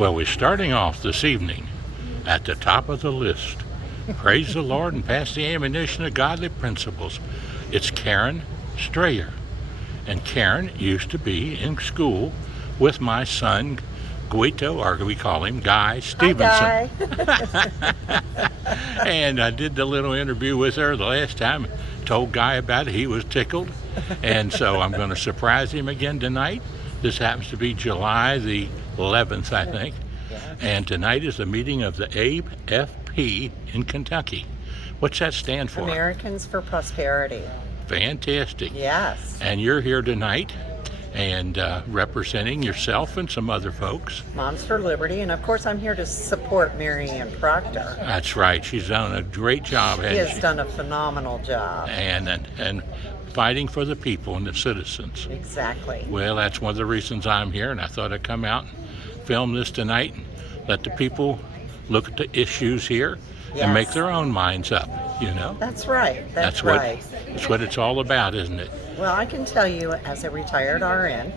Well, we're starting off this evening at the top of the list. Praise the Lord and pass the ammunition of godly principles. It's Karen Strayer. And Karen used to be in school with my son, Guito, or we call him Guy Stephenson. Hi, Guy. And I did the little interview with her the last time, told Guy about it. He was tickled. And so I'm going to surprise him again tonight. This happens to be July the 11th, I think. And tonight is the meeting of the AFP in Kentucky. What's that stand for? Americans for Prosperity. Fantastic. Yes. And you're here tonight and representing yourself and some other folks. Moms for Liberty. And of course, I'm here to support Marianne Proctor. That's right. She's done a great job. She has done a phenomenal job. And fighting for the people and the citizens. Exactly. Well, that's one of the reasons I'm here, and I thought I'd come out and film this tonight and let the people look at the issues here and make their own minds up, you know? That's right. That's right. That's what it's all about, isn't it? Well, I can tell you as a retired RN,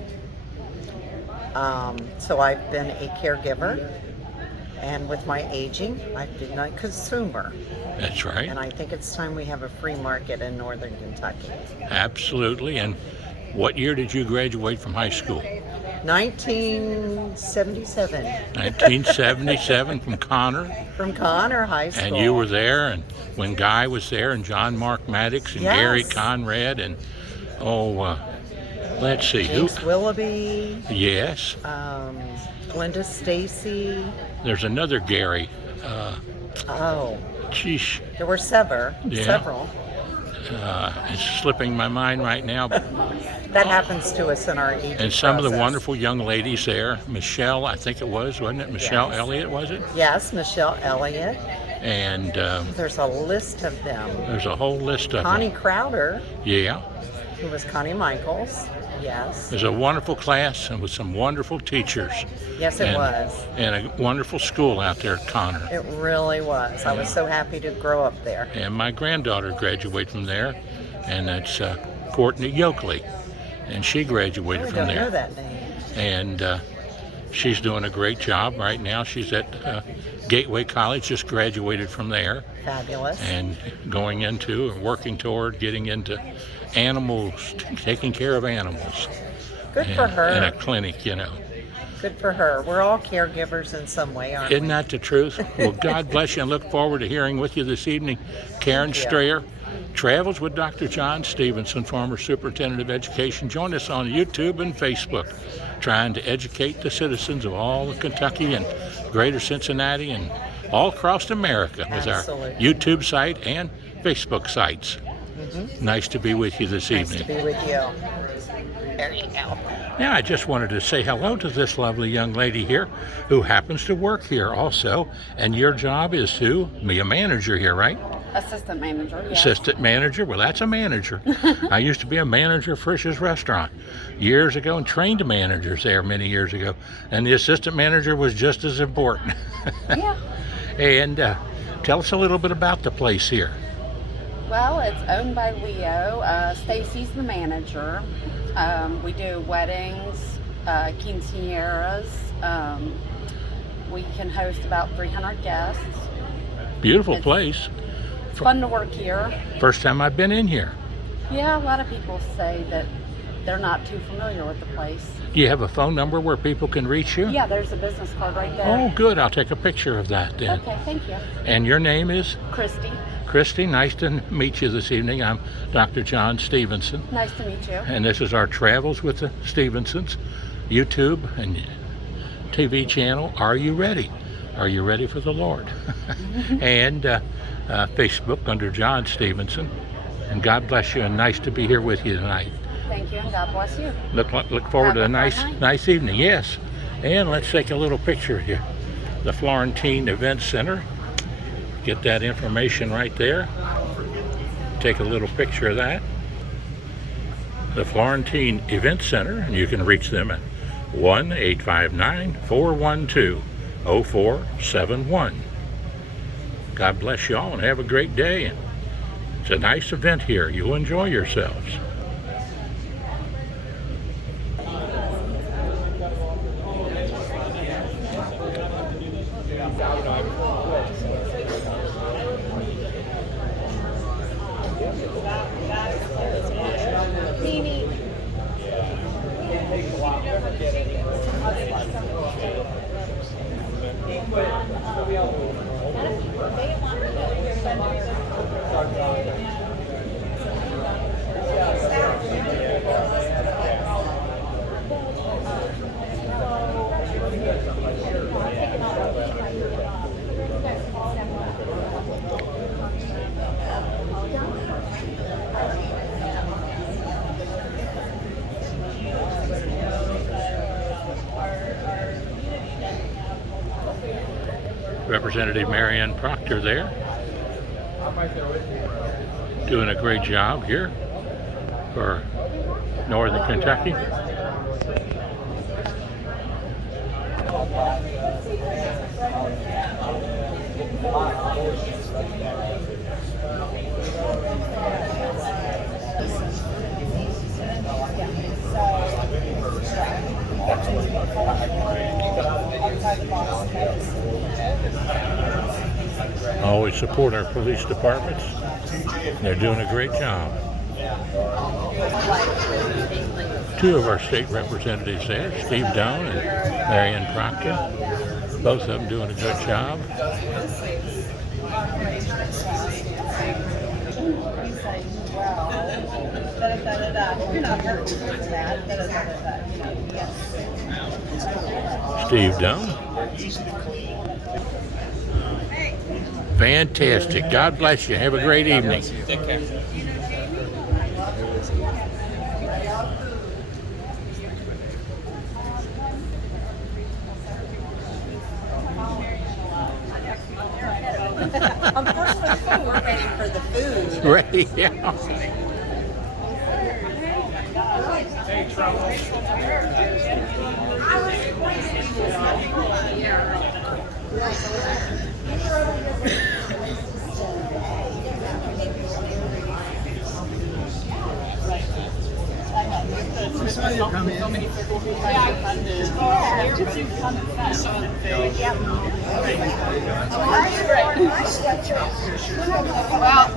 so I've been a caregiver, and with my aging, I've been a consumer. That's right. And I think it's time we have a free market in northern Kentucky. Absolutely. And what year did you graduate from high school? 1977. 1977 from Connor. From Connor High School. And you were there, and when Guy was there, and John Mark Maddox, and Gary Conrad, and let's see, James Willoughby. Yes. Glenda Stacy. There's another Gary. Sheesh. There were several. It's slipping my mind right now. But that happens to us in our aging and some process. of the wonderful young ladies there. Michelle, I think it was, wasn't it? Michelle Elliott, was it? Yes, Michelle Elliott. And there's a list of them. There's a whole list of Connie them. Crowder. Yeah. Who was Connie Michaels. Yes. There's a wonderful class and with some wonderful teachers. Yes, it was. And a wonderful school out there at Connor. It really was. I was so happy to grow up there. And my granddaughter graduated from there, and that's Courtney Yoakley. And she graduated from there. I don't know that name. And she's doing a great job right now. She's at Gateway College, just graduated from there. Fabulous. And going into and working toward getting into animals, taking care of animals. Good for her. In a clinic, you know. Good for her. We're all caregivers in some way, aren't we? Isn't that the truth? Well, God bless you, and look forward to hearing with you this evening. Karen Strayer travels with Dr. John Stephenson, former superintendent of education. Join us on YouTube and Facebook, trying to educate the citizens of all of Kentucky and greater Cincinnati and all across America with our YouTube site and Facebook sites. Nice to be with you this evening. Nice to be with you. There you go. Now, I just wanted to say hello to this lovely young lady here who happens to work here also. And your job is to be a manager here, right? Assistant manager, yes. Assistant manager? Well, that's a manager. I used to be a manager of Frisch's Restaurant years ago and trained managers there many years ago. And the assistant manager was just as important. Yeah. And tell us a little bit about the place here. Well, it's owned by Leo. Stacy's the manager. We do weddings, quinceañeras. We can host about 300 guests. Beautiful place. It's fun to work here. First time I've been in here. Yeah, a lot of people say that they're not too familiar with the place. Do you have a phone number where people can reach you? Yeah, there's a business card right there. Oh, good. I'll take a picture of that then. Okay, thank you. And your name is? Christy. Christy, nice to meet you this evening. I'm Dr. John Stephenson. Nice to meet you. And this is our Travels with the Stephensons YouTube and TV channel. Are you ready? Are you ready for the Lord? And Facebook under John Stephenson. And God bless you, and nice to be here with you tonight. Thank you, and God bless you. Look forward to a nice evening. Yes. And let's take a little picture here. The Florentine Event Center. Get that information right there. Take a little picture of that. The Florentine Event Center, and you can reach them at 1-859-412-0471. God bless you all and have a great day. It's a nice event here. You'll enjoy yourselves. Representative Marianne Proctor there, doing a great job here for Northern Kentucky. Always support our police departments. They're doing a great job. Two of our state representatives there, Steve Down and Marianne Proctor. Both of them doing a good job. Steve Down. Fantastic. God bless you. Have a great evening. Take care. Unfortunately, we're waiting for the food. Ready? Yeah.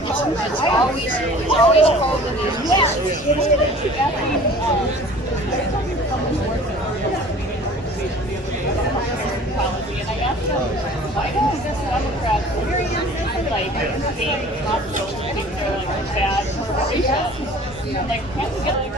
Well, it's always cold in these and I asked them, why don't you just Democrats like being hospitals and things are like bad corporations? I'm like, can't we get like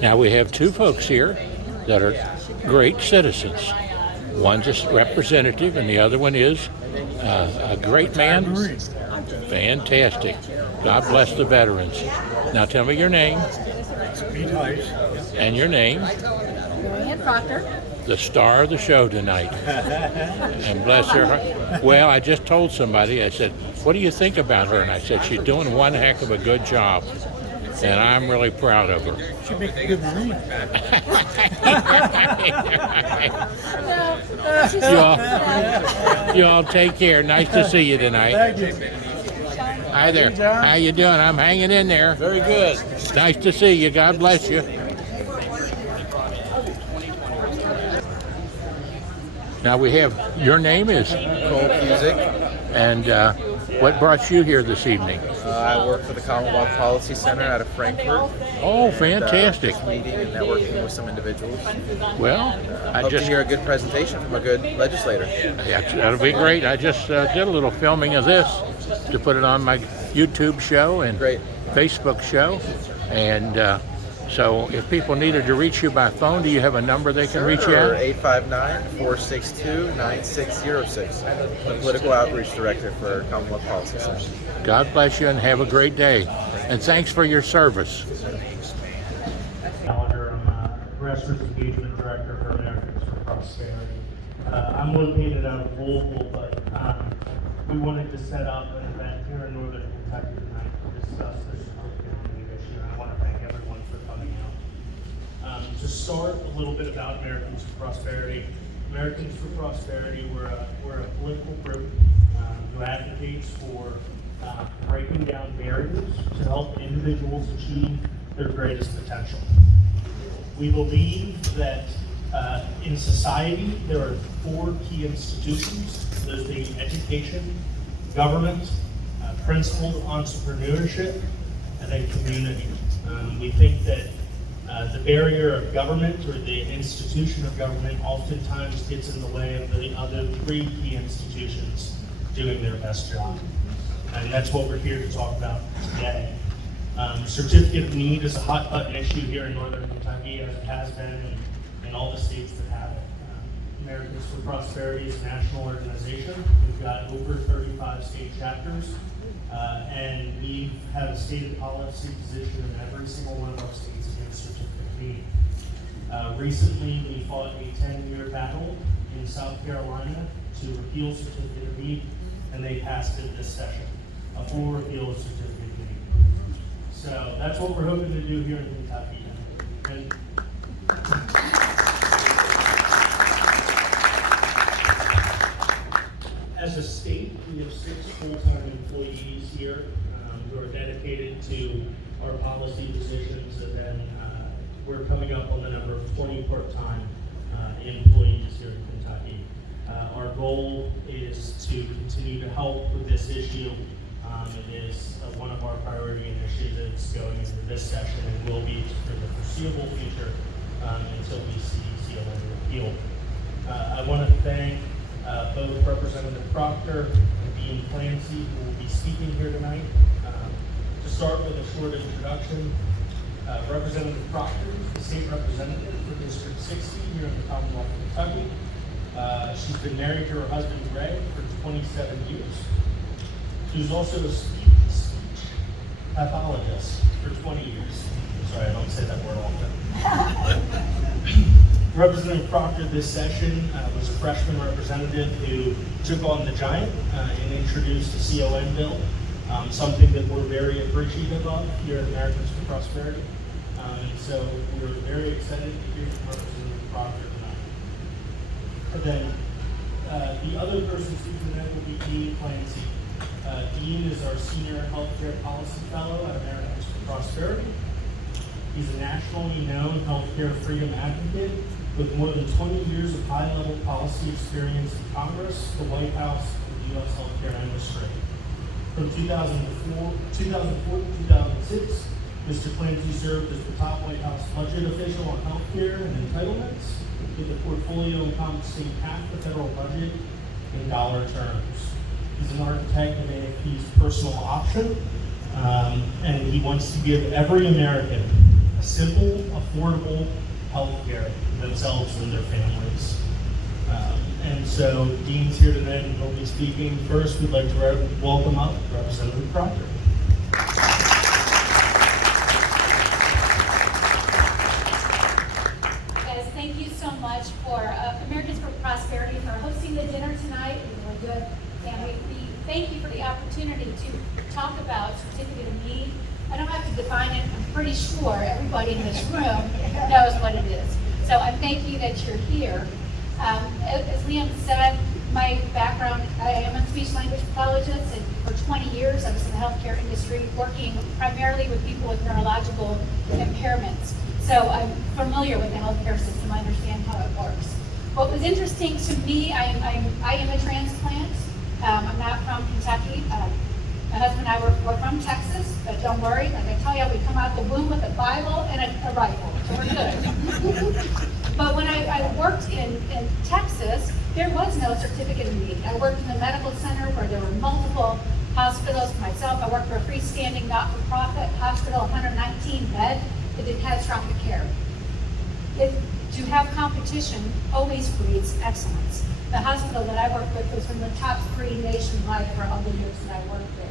Now we have two folks here that are great citizens. One's a representative and the other one is a great man. Fantastic. God bless the veterans. Now tell me your name. And your name. Marianne Proctor. The star of the show tonight. And bless her heart. Well, I just told somebody, I said, what do you think about her? And I said, she's doing one heck of a good job. And I'm really proud of her. She makes a good room. You all take care. Nice to see you tonight. Thank you. Hi there. How you doing? I'm hanging in there. Very good. Nice to see you. God bless you. Now we have, your name is? Cole Cusick. And what brought you here this evening? I work for the Commonwealth Policy Center out of Frankfurt. Oh, fantastic. Just meeting and networking with some individuals. Well, I Hope just to hear a good presentation from a good legislator. that'll be great. I just did a little filming of this to put it on my YouTube show and Great. Facebook show. And so if people needed to reach you by phone, do you have a number they can reach you Sure, at? 859-462-9606. The Political Outreach Director for Commonwealth Policy Center. God bless you and have a great day. And thanks for your service. Gallagher. I'm Grassroots Engagement Director for Americans for Prosperity. I'm located out of Louisville, but we wanted to set up an event here in Northern Kentucky tonight to discuss this significant issue, and I want to thank everyone for coming out. To start, a little bit about Americans for Prosperity. Americans for Prosperity, we're a political group who advocates for breaking down barriers to help individuals achieve their greatest potential. We believe that in society there are 4 key institutions, those being education, government, principled entrepreneurship, and then community. We think that the barrier of government or the institution of government oftentimes gets in the way of the other 3 key institutions doing their best job. And that's what we're here to talk about today. Certificate of need is a hot button issue here in Northern Kentucky, as it has been in all the states that have it. Americans for Prosperity is a national organization. We've got over 35 state chapters, and we have a stated policy position in every single one of our states against certificate of need. Recently, we fought a 10-year battle in South Carolina to repeal certificate of need, and they passed it this session, a full repeal of certificate of need. So that's what we're hoping to do here in Kentucky. And as a state, we have 6 full-time employees here who are dedicated to our policy positions, and then we're coming up on the number of 20 part-time employees here in Kentucky. Our goal is to continue to help with this issue. It is one of our priority initiatives going into this session and will be for the foreseeable future until we see CLN repealed. I want to thank both Representative Proctor and Dean Clancey, who will be speaking here tonight. To start with a short introduction, Representative Proctor is the state representative for District 60 here in the Commonwealth of Kentucky. She's been married to her husband Greg for 27 years. She was also a speech pathologist for 20 years. Sorry, I don't say that word often. Representative Proctor this session was a freshman representative who took on the giant and introduced the CON bill, something that we're very appreciative of here at Americans for Prosperity. And so we're very excited to hear from Representative Proctor tonight. And then the other person speaking tonight will be Dean Clancey. Dean is our Senior Healthcare Policy Fellow at Americans for Prosperity. He's a nationally known healthcare freedom advocate with more than 20 years of high-level policy experience in Congress, the White House, and the U.S. healthcare industry. From 2004 to 2006, Mr. Clancey served as the top White House budget official on healthcare and entitlements, with a portfolio encompassing half the federal budget in dollar terms. He's an architect of AFP's personal option, and he wants to give every American a simple, affordable health care for themselves and their families. And so Dean's here tonight and he'll be speaking. First, we'd like to welcome up Representative Proctor. Guys, thank you so much for Americans for Prosperity for hosting the dinner tonight. It was really good. And we thank you for the opportunity to talk about certificate of need. I don't have to define it. I'm pretty sure everybody in this room knows what it is. So I thank you that you're here. As Liam said, my background, I am a speech language pathologist, and for 20 years I was in the healthcare industry working primarily with people with neurological impairments. So I'm familiar with the healthcare system. I understand how it works. What was interesting to me, I am a transplant. I'm not from Kentucky. My husband and I were from Texas, but don't worry, like I tell you, we come out the womb with a Bible and a rifle, so we're good. But when I worked in Texas, there was no certificate of need. I worked in the medical center where there were multiple hospitals. Myself, I worked for a freestanding not-for-profit hospital, 119 bed, that did catastrophic care. To have competition always breeds excellence. The hospital that I worked with was in the top 3 nationwide for all the years that I worked there.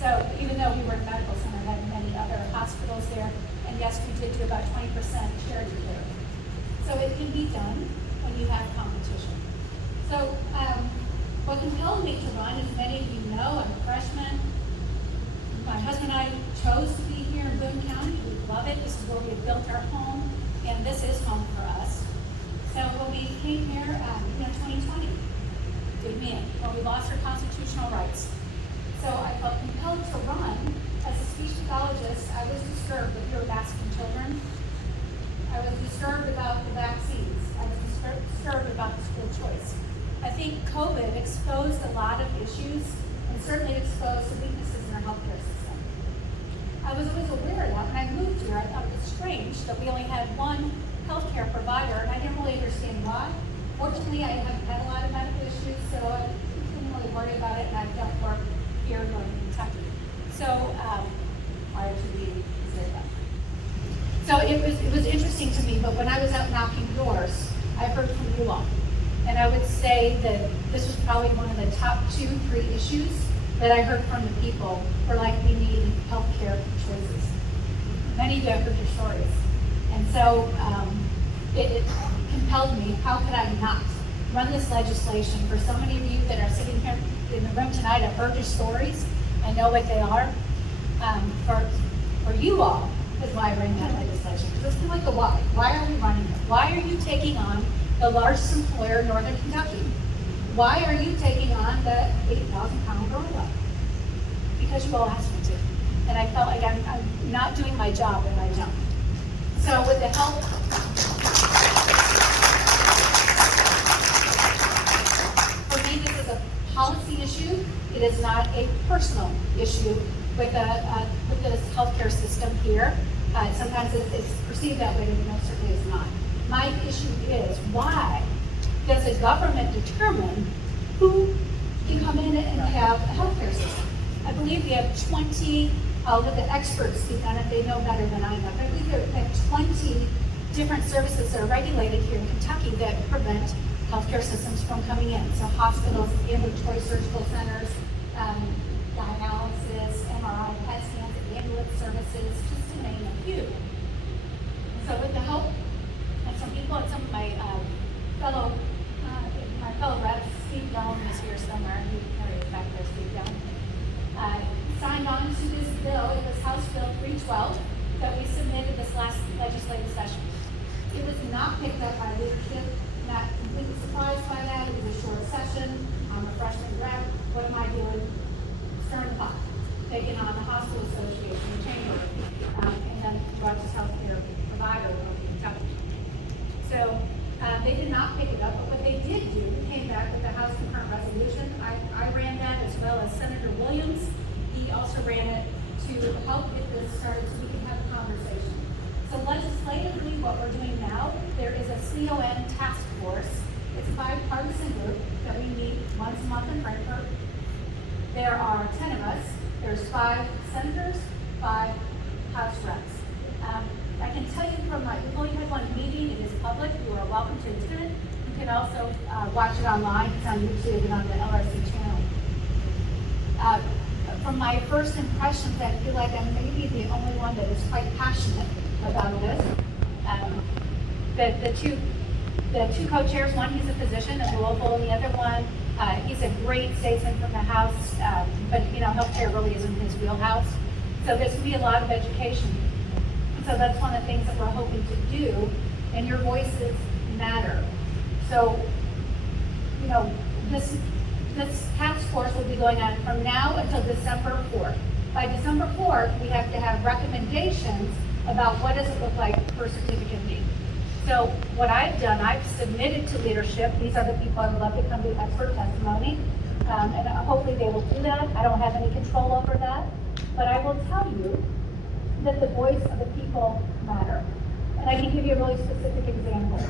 So even though we were a medical center, I had many other hospitals there, and yes, we did do about 20% charity care. So it can be done when you have competition. So what compelled me to run, as many of you know, I'm a freshman. My husband and I chose to be here in Boone County. We love it. This is where we have built our home, and this is home for us. So when we came here, 2020, did me in, when we lost our constitutional rights. So I felt compelled to run. As a speech pathologist, I was disturbed that we were masking children. I was disturbed about the vaccines. I was disturbed about the school choice. I think COVID exposed a lot of issues and certainly exposed the weaknesses in our healthcare system. I was always aware of that. When I moved here, I thought it was strange that we only had one healthcare provider, and I didn't really understand why. Fortunately, I haven't had a lot of medical issues, so I didn't really worry about it, and I don't work here in Kentucky. So, prior to leaving, so it was interesting to me, but when I was out knocking doors, I heard from you all. And I would say that this was probably one of the top 2, 3 issues that I heard from the people were like, we need healthcare choices. Many of you have heard your stories. And so it compelled me, how could I not run this legislation for so many of you that are sitting here in the room tonight, have heard your stories and know what they are. For you all is why I ran that legislation. Because it's kind of like the why. Why are we running it? Why are you taking on the largest employer in Northern Kentucky? Why are you taking on the 8,000-pound gorilla? Because you all asked me to. And I felt like I'm not doing my job if I don't. So with the help, for me, this is a policy issue. It is not a personal issue with this healthcare system here. Sometimes it's perceived that way, but most certainly it's not. My issue is, why does the government determine who can come in and have a healthcare system? I believe we have 20, I'll let the experts speak on it, they know better than I know. I believe there are 20 different services that are regulated here in Kentucky that prevent healthcare systems from coming in. So hospitals, ambulatory surgical centers, dialysis, MRI, PET scans, ambulance services, just to name a few. So with the help of some people and some of my fellow reps, Steve Young is here somewhere, he carried back there, Steve Young, signed on to this bill. It was House Bill 312 that we submitted this last legislative session. It was not picked up by leadership, not completely surprised by that. It was a short session. I'm a freshman rep. What am I doing? Stirring the pot, taking on the hospital association, the chamber, and then largest healthcare provider of Kentucky. So they did not pick it up, but what they did do, we came back with the House concurrent resolution. I ran that as well as Senator Williams. He also ran it to help get this started so we can have a conversation. So legislatively, what we're doing now, there is a CON task force. It's a bipartisan group that we meet once a month in Frankfurt. There are 10 of us. There's 5 senators, 5 House reps. I can tell you we've only had one meeting. It is public. You are welcome to attend it. You can also watch it online. It's on YouTube and on the LRC channel. From my first impressions, I feel like I'm maybe the only one that is quite passionate about this. The two co-chairs, one he's a physician and local, and the other one, he's a great statesman from the House, but healthcare really isn't his wheelhouse. So there's going to be a lot of education. So that's one of the things that we're hoping to do, and your voices matter. So, this task force will be going on from now until December 4th. By December 4th, we have to have recommendations about what does it look like for certificate of need. So what I've done, I've submitted to leadership. These are the people I would love to come to expert testimony. And Hopefully they will do that. I don't have any control over that. But I will tell you that the voice of the people matter. And I can give you a really specific example.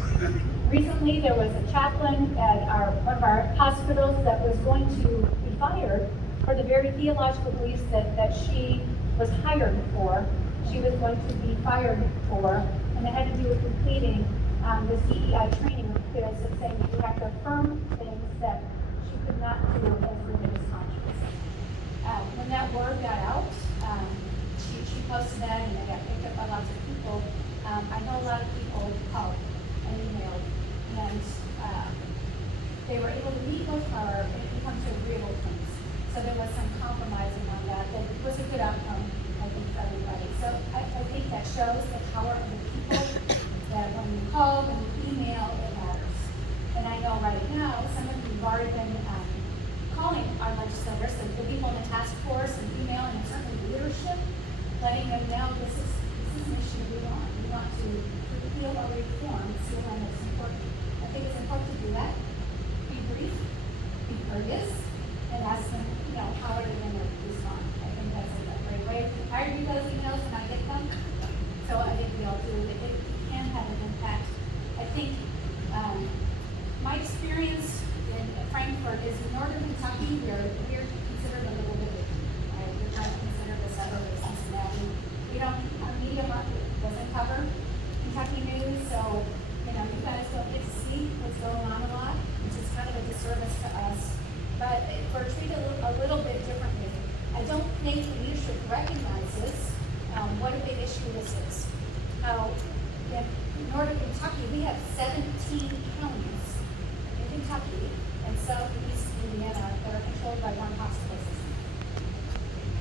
Recently, there was a chaplain at one of our hospitals that was going to be fired for the very theological beliefs that she was hired for. She was going to be fired for, and it had to do with completing the CEI training because of saying that you have to affirm things that she could not do as religious conscience. When that word got out, she posted that and it got picked up by lots of people. I know a lot of people called and emailed, and they were able to meet with her and come to agreeable terms. So there was some compromising on that. That it was a good outcome, I think, for everybody. So I think that shows the power of the people, that when you call and you email, it matters. And I know right now, some of you have already been calling our legislators, the people in the task force, and emailing, and certainly leadership, letting them know this is an issue we want. We want to repeal or reform CLN. It's important. I think it's important to do that. Be brief, be courteous, and ask them, how are they going to respond? I think that's a great way. I read those emails and I get them. So I think we all do. It can have an impact. I think my experience in Frankfurt is in northern Kentucky, we're considered a little bit different. Right? We're kind of considered the suburb of Cincinnati. Our media market doesn't cover Kentucky news, so you guys don't get to see what's going on a lot, which is kind of a disservice to us. But we're treated a little bit differently. I don't think the leadership recognizes what a big issue this is. How in northern Kentucky we have 17 counties in Kentucky and southeast Indiana that are controlled by one hospital system.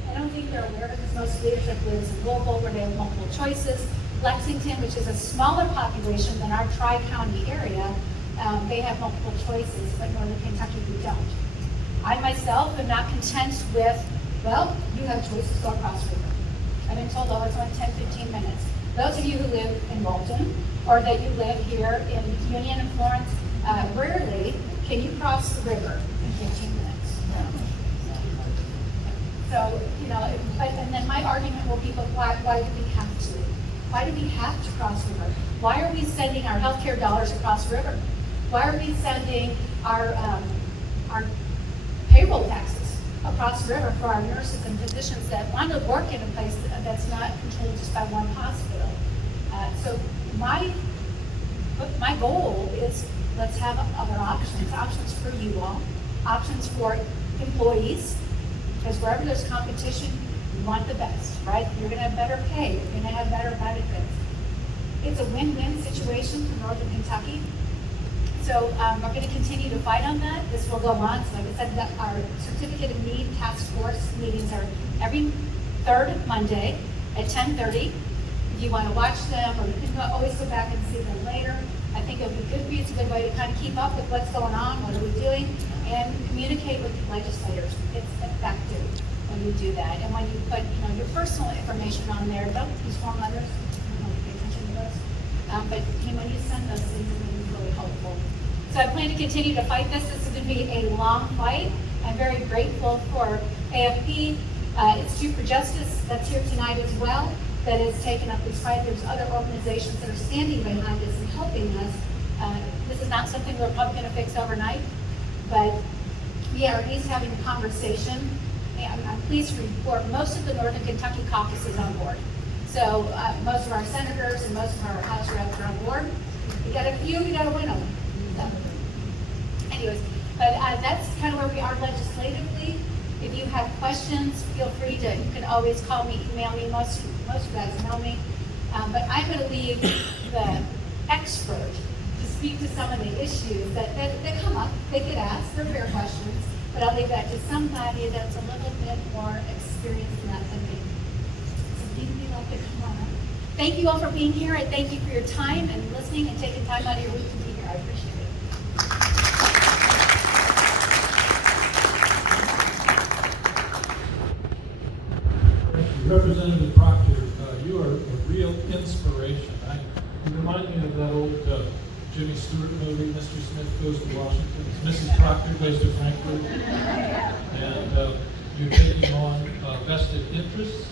I don't think they're aware because most leadership lives in Louisville where they have multiple choices. Lexington, which is a smaller population than our tri-county area, they have multiple choices, but northern Kentucky we don't. I myself am not content with, you have choices, go across the river. I've been told, it's only 10, 15 minutes. Those of you who live in Walton, or that you live here in Union and Florence, rarely can you cross the river in 15 minutes. So, and then my argument will be, but why do we have to? Why do we have to cross the river? Why are we sending our healthcare dollars across the river? Why are we sending our payroll taxes across the river for our nurses and physicians that want to work in a place that's not controlled just by one hospital? So my goal is let's have other options for you all, options for employees, because wherever there's competition, you want the best, right? You're going to have better pay, you're going to have better benefits. It's a win-win situation for northern Kentucky. So we're going to continue to fight on that. This will go on. So like I said, our Certificate of Need Task Force meetings are every third Monday at 10:30. If you want to watch them, or you can always go back and see them later. I think it would be good for you. It's a good way to kind of keep up with what's going on, what are we doing, and communicate with the legislators. It's effective when you do that. And when you put your personal information on there, don't inform others. I don't know if you pay attention to those. But when you send those things, it's really helpful. So I plan to continue to fight this. This is going to be a long fight. I'm very grateful for AFP. It's Due for Justice that's here tonight as well, that has taken up this fight. There's other organizations that are standing behind us and helping us. This is not something we're probably going to fix overnight, but we are at least having a conversation. And I'm pleased to report most of the Northern Kentucky caucus is on board. So most of our senators and most of our House reps are on board. We got a few, we got to win them. So, anyways, but that's kind of where we are legislatively. If you have questions, feel free to, you can always call me, email me. Most of you guys know me. But I'm going to leave the expert to speak to some of the issues that come up. They get asked, they're fair questions, but I'll leave that to somebody that's a little bit more experienced in that than me. So if you'd like to come on up. Thank you all for being here. I thank you for your time and listening and taking time out of your week to be here. I appreciate it. Representative Proctor, you are a real inspiration. You remind me of that old Jimmy Stewart movie, Mr. Smith Goes to Washington. Mrs. Proctor Goes to Frankfurt. And you're taking on vested interests.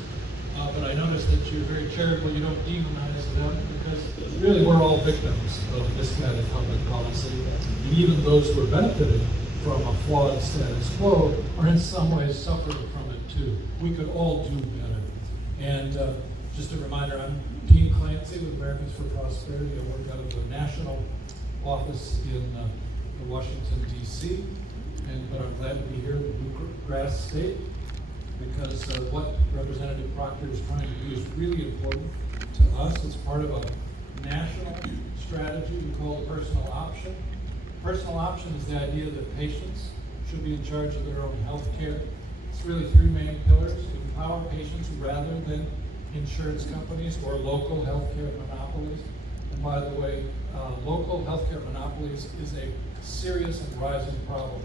But I noticed that you're very charitable. You don't demonize them because really we're all victims of this kind of public policy. And even those who are benefiting from a flawed status quo are in some ways suffering from it too. We could all do better. And just a reminder, I'm Dean Clancey with Americans for Prosperity. I work out of the national office in Washington, D.C. But I'm glad to be here in the Bluegrass State, because what Representative Proctor is trying to do is really important to us. It's part of a national strategy we call the personal option. Personal option is the idea that patients should be in charge of their own health care. It's really three main pillars: empower patients rather than insurance companies or local healthcare monopolies. And by the way, local healthcare monopolies is a serious and rising problem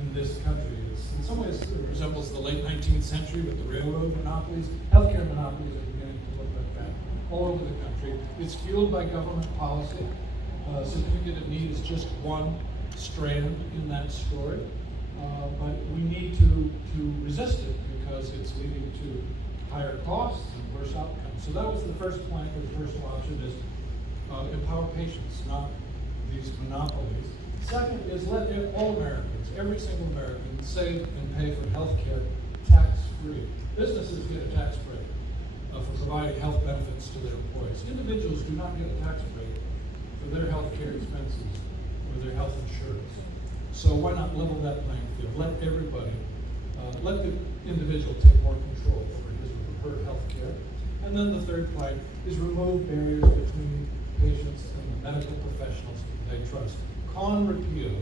in this country. In some ways, it resembles the late 19th century with the railroad monopolies. Healthcare monopolies are beginning to look like that all over the country. It's fueled by government policy. Certificate of need is just one strand in that story. But we need to resist it because it's leading to higher costs and worse outcomes. So that was the first plank of the personal option, is empower patients, not these monopolies. Second is let all Americans, every single American, save and pay for health care tax-free. Businesses get a tax break for providing health benefits to their employees. Individuals do not get a tax break for their health care expenses or their health insurance. So why not level that playing field? Let everybody, let the individual take more control over his or her health care. And then the third plank is remove barriers between patients and the medical professionals they trust. Con repeal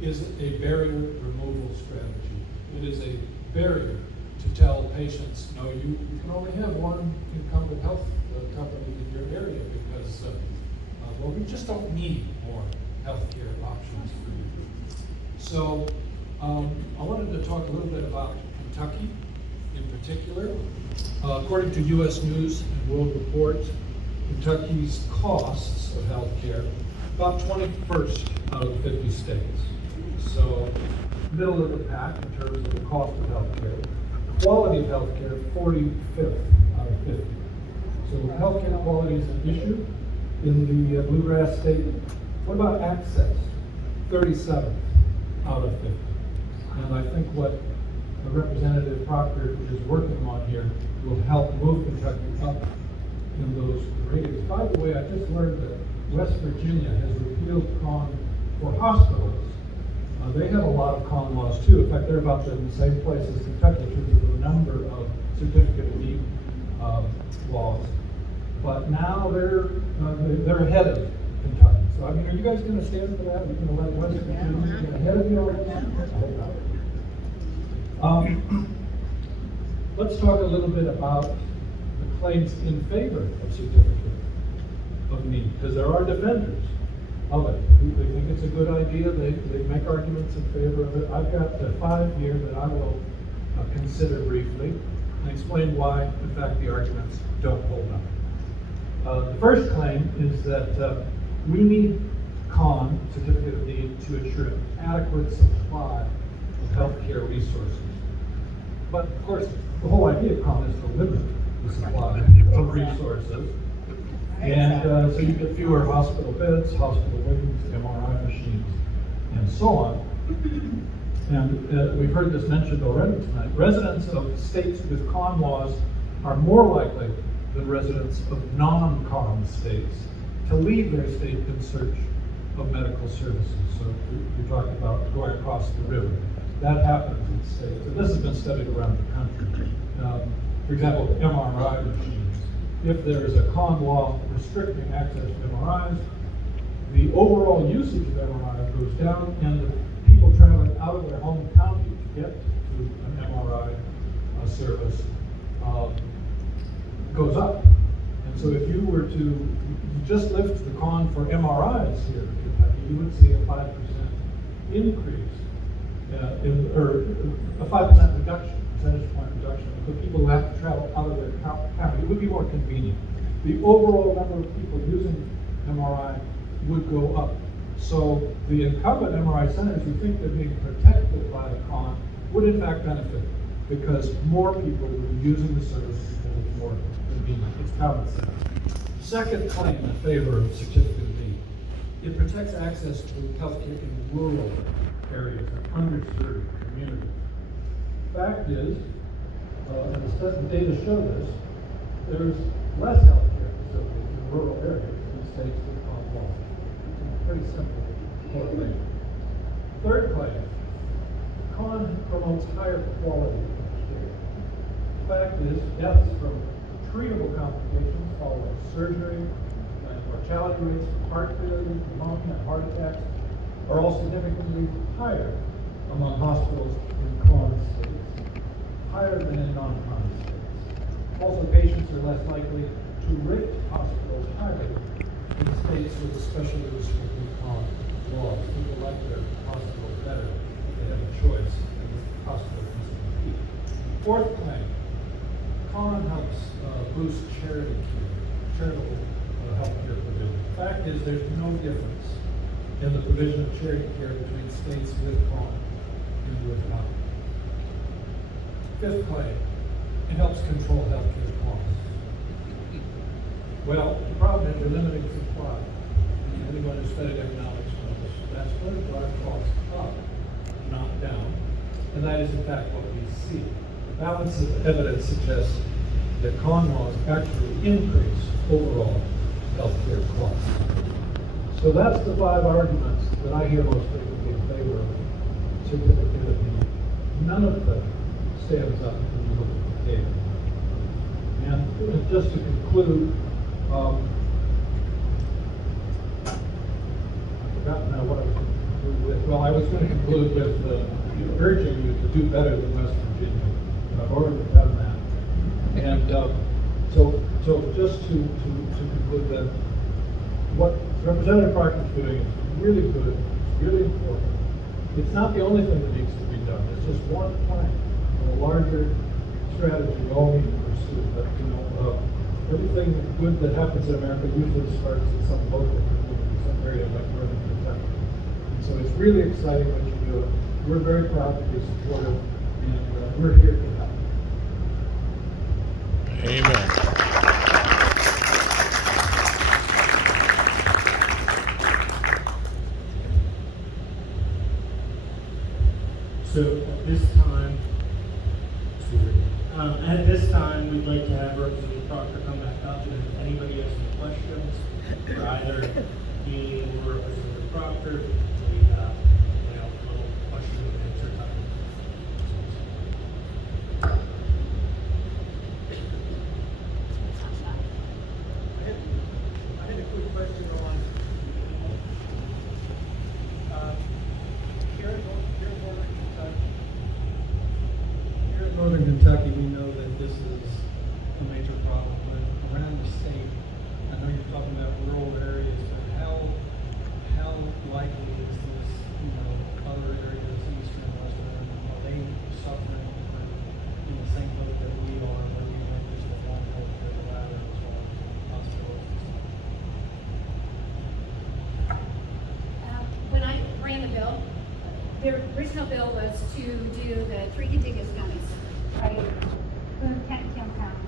is a barrier removal strategy. It is a barrier to tell patients, no, you can only have one incumbent health company in your area because, well, we just don't need more healthcare options for you. So I wanted to talk a little bit about Kentucky in particular. According to U.S. News and World Report, Kentucky's costs of healthcare about 21st out of 50 states. So middle of the pack in terms of the cost of healthcare. Quality of healthcare, 45th out of 50. So healthcare quality is an issue in the Bluegrass State. What about access? 37th out of 50. And I think what Representative Proctor is working on here will help move Kentucky up in those ratings. By the way, I just learned that West Virginia has repealed con for hospitals. They have a lot of con laws too. In fact, they're about in the same place as Kentucky in terms of the number of certificate of need laws. But now they're ahead of Kentucky. So I mean, are you guys going to stand for that? Are you going to let West Virginia get ahead of you all the time? Let's talk a little bit about the claims in favor of certificate of need, because there are defenders of it. They think it's a good idea. They make arguments in favor of it. I've got 5 here that I will consider briefly and explain why, in fact, the arguments don't hold up. The first claim is that we need con, certificate of need, to ensure an adequate supply of healthcare resources. But of course, the whole idea of con is to limit the supply of resources. And so you get fewer hospital beds, hospital wings, MRI machines, and so on. And we've heard this mentioned already tonight. Residents of states with con laws are more likely than residents of non-con states to leave their state in search of medical services. So we talked about going across the river. That happens in states, and this has been studied around the country. For example, MRI machines. If there is a con law restricting access to MRIs, the overall usage of MRIs goes down, and the people traveling out of their home county to get to an MRI service goes up. And so if you were to just lift the con for MRIs here in Kentucky, you would see a 5% increase, or a 5% reduction, percentage point reduction, for people who have to travel out of their county. It would be more convenient. The overall number of people using MRI would go up. So the incumbent MRI centers who think they're being protected by a con would in fact benefit because more people will be using the service because it's more convenient. It's common sense. Second claim in favor of certificate of need. It protects access to healthcare in rural areas and underserved communities. Fact is, and the data show this, there's less healthcare facilities in rural areas in states with calm laws. It's a pretty simple correlation. Third claim, con promotes higher quality of care. Fact is, deaths from treatable complications following surgery and mortality rates from heart failure, pneumonia, and heart attacks are all significantly higher among hospitals in con states, higher than in non-con states. Also, patients are less likely to rate hospitals highly in states with especially restrictive con laws. People like their hospital better if they have a choice and the hospital needs to compete. Fourth claim, con helps boost charitable healthcare provision. The fact is, there's no difference in the provision of charity care between states with con and without. Fifth claim, it helps control healthcare costs. Well, the problem is you're limiting supply. Anyone who studied economics knows that's going to drive costs up, not down. And that is in fact what we see. The balance of evidence suggests that con laws actually increase overall healthcare costs. So that's the 5 arguments that I hear most frequently in favor of certificate of need. None of them stands up when you look at the data. And just to conclude, I've forgotten now what I was going to conclude with. Well, I was going to conclude with urging you to do better than West Virginia. I've already done that. And so just to conclude that, what Representative Proctor is doing is really good, it's really important. It's not the only thing that needs to be done. It's just one plank of a larger strategy we all need to pursue. But everything good that happens in America usually starts in some local community, some area like Northern Kentucky. And so it's really exciting what you do. We're very proud to be supportive, and we're here to help. Amen. So at this time, we'd like to have Representative Proctor come back up, and if anybody has some questions for either me or Representative Proctor, we have a little question and answer time. I had a quick question on here in Northern Kentucky, we know that this is a major problem, but around the state, I know you're talking about rural areas, but how likely is this, other areas, east and western, are they suffering in the same boat that we are, where we have just a long healthcare ladder as well as hospitals and stuff? When I ran the bill, the original bill was to do the 3 contiguous counties, right? Boone, Kent, Kim counties.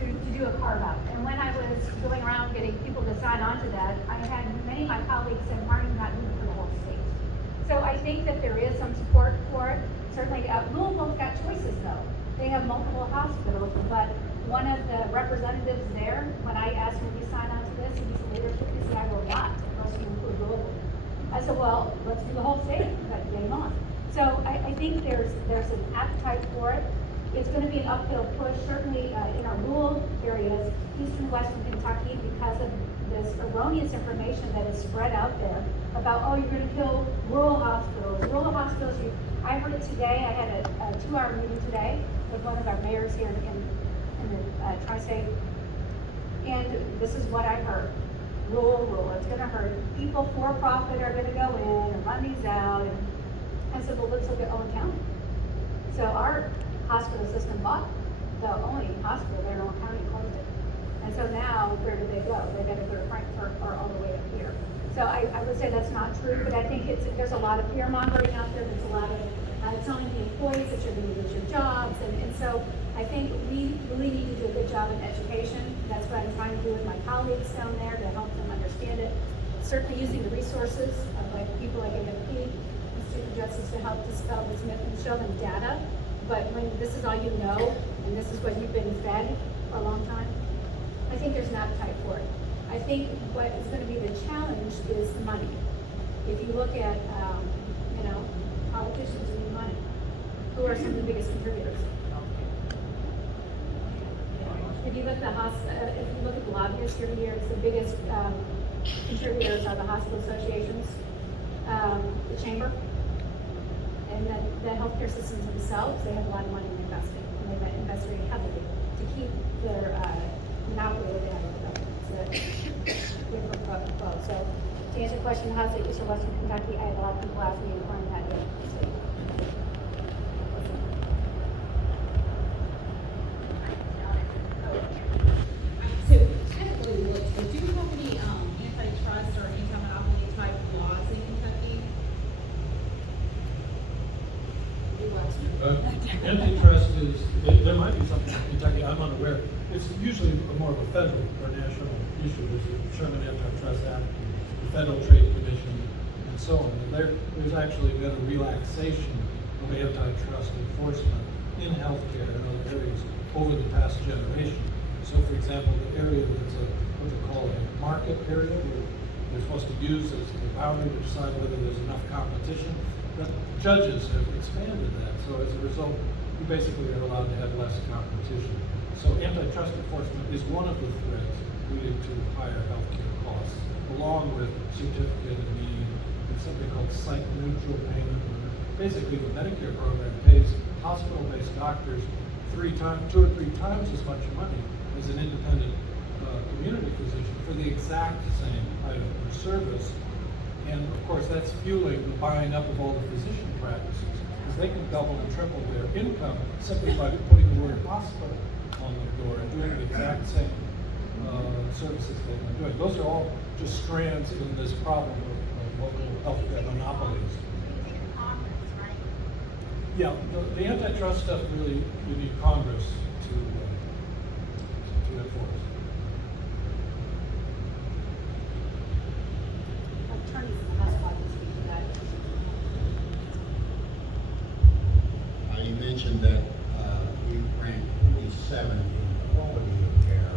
To do a carve out. And when I was going around getting people to sign on to that, I had many of my colleagues said, Marty, not even for the whole state. So I think that there is some support for it. Certainly, Louisville's got choices though. They have multiple hospitals, but one of the representatives there, when I asked him to sign on to this, and he said, leadership, he said, I will not, unless you include Louisville. I said, well, let's do the whole state, but game on. So I think there's an appetite for it. It's going to be an uphill push, certainly in our rural areas, eastern, western Kentucky, because of this erroneous information that is spread out there about, oh, you're going to kill rural hospitals. Rural hospitals, I heard it today. I had a 2-hour meeting today with one of our mayors here in the tri-state. And this is what I heard. Rural, it's going to hurt. People for profit are going to go in and run these out. And I said, well, let's look at Owen County. So our hospital system bought the only hospital there in Owen County and closed it. And so now, where do they go? They got to go to Frankfurt or all the way up here. So I would say that's not true, but I think there's a lot of fear mongering out there. There's a lot of telling the employees jobs. And so I think we really need to do a good job in education. That's what I'm trying to do with my colleagues down there to help them understand it. Certainly using the resources of like people like AFP, Institute for Justice, to help dispel this myth and show them data. But when this is all you know, and this is what you've been fed for a long time, I think there's an appetite for it. I think what is going to be the challenge is the money. If you look at, politicians who need money, who are some of the biggest contributors? If you look at the lobbyists every year, it's the biggest contributors are the hospital associations, the chamber, and then the healthcare systems themselves. They have a lot of money invested, and they've invested very heavily to keep their monopoly they have with the government. So so to answer your question, how's it East or Western Kentucky? I have a lot of people ask me and find that yet. So, kind of really looks, but do you have any antitrust or anti-monopoly type laws in Kentucky? Antitrust is, there might be something in Kentucky, I'm unaware. It's usually more of a federal or national issue. There's the Sherman Antitrust Act, the Federal Trade Commission, and so on. And there's actually been a relaxation of antitrust enforcement in healthcare and other areas over the past generation. So, for example, the area that's what they call a market area, where they're supposed to use as the boundary to decide whether there's enough competition. But judges have expanded that. So as a result, you basically are allowed to have less competition. So antitrust enforcement is one of the threats leading to higher healthcare costs, along with certificate of need and something called site-neutral payment. Basically, the Medicare program pays hospital-based doctors 2 or 3 times as much money as an independent community physician for the exact same item or service. And of course, that's fueling the buying up of all the physician practices, because they can double and triple their income simply by putting the word hospital on the door and doing the exact same services they've been doing. Those are all just strands in this problem of local healthcare monopolies. Yeah, the antitrust stuff really, you need Congress to enforce. Attorneys in the House probably speak to that. You mentioned that we ranked 47 in quality of care.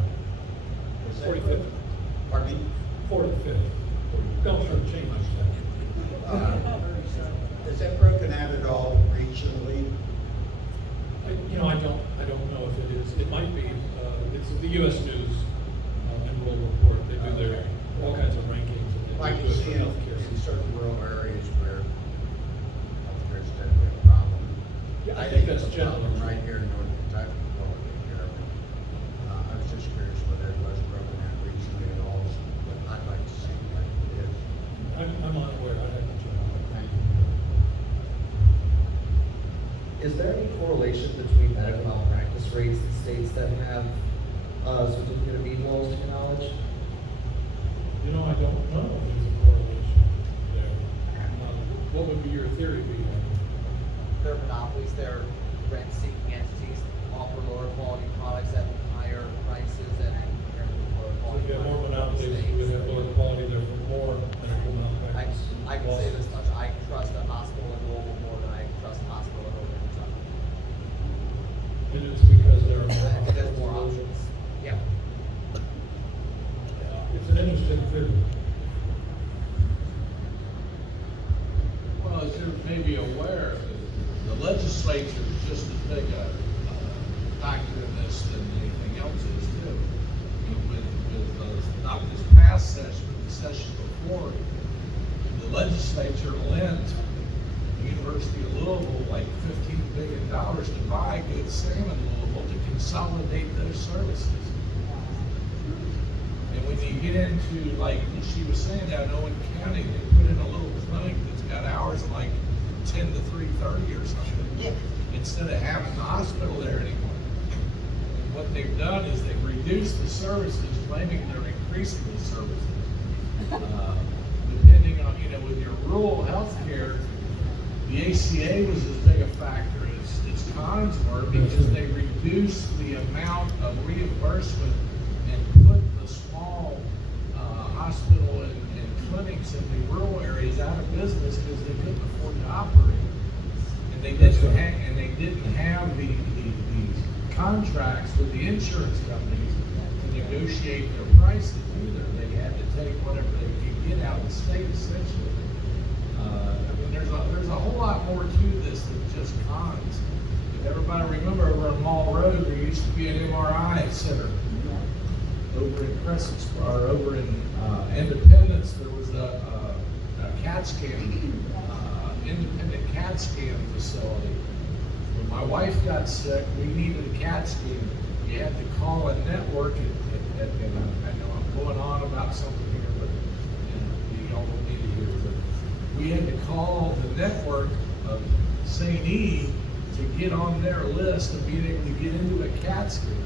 Is that 45th. Pardon me? 45th. Don't change that. Is that broken out at all regionally? I don't know if it is. It might be. It's the U.S. News and World Report. They do their all kinds of rankings. Like And you they do see it for healthcare. in certain rural areas where healthcare is definitely a problem. Yeah, I think that's it's a general. problem right here in North Kentucky, quality of care. I was just curious whether it was broken out regionally at all, but I'd like to see that it is. I'm unaware. I haven't checked. Thank you. Is there any correlation between medical malpractice rates in states that have certificate of need laws, to your knowledge? I don't know if there's a correlation there. What would be your theory be? They're monopolies, they're rent-seeking entities, offer lower quality products at higher prices and lower So quality. if you have more monopolies, you would have lower quality, therefore more medical malpractice. I can say this much, I trust a hospital in Louisville more than I trust a hospital in Over Kentucky. And it's because there are more options. There's more options. Yeah. It's an interesting theory. Well, as you may be aware, the legislature is just as big a factor in this than anything else is too. With not this past session, but the session before, the legislature lent the University of Louisville like $15 billion to buy Good Sam in Louisville to consolidate those services. And when you get into, like she was saying, down in Owen County, they put in a little clinic that's got hours of like 10 to 3:30 or something. Yeah. Instead of having the hospital there anymore. And what they've done is they've reduced the services, claiming they're increasing the services. Depending on, with your rural health care, the ACA was as big a factor as cons were, because they reduced the amount of reimbursement and put the small hospital and clinics in the rural areas out of business because they couldn't afford to operate. And they didn't have the contracts with the insurance companies to negotiate their prices either. They had to take whatever they could get out of the state, essentially. I mean, there's a whole lot more to this than just cons. If everybody remember, over on Mall Road, there used to be an MRI center. Over in over in Independence, there was a CAT scan, independent CAT scan facility. When my wife got sick, we needed a CAT scan. You had to call a network, and I know I'm going on about something here, but you all don't need to hear it. But we had to call the network of St. E to get on their list of being able to get into a CAT scan.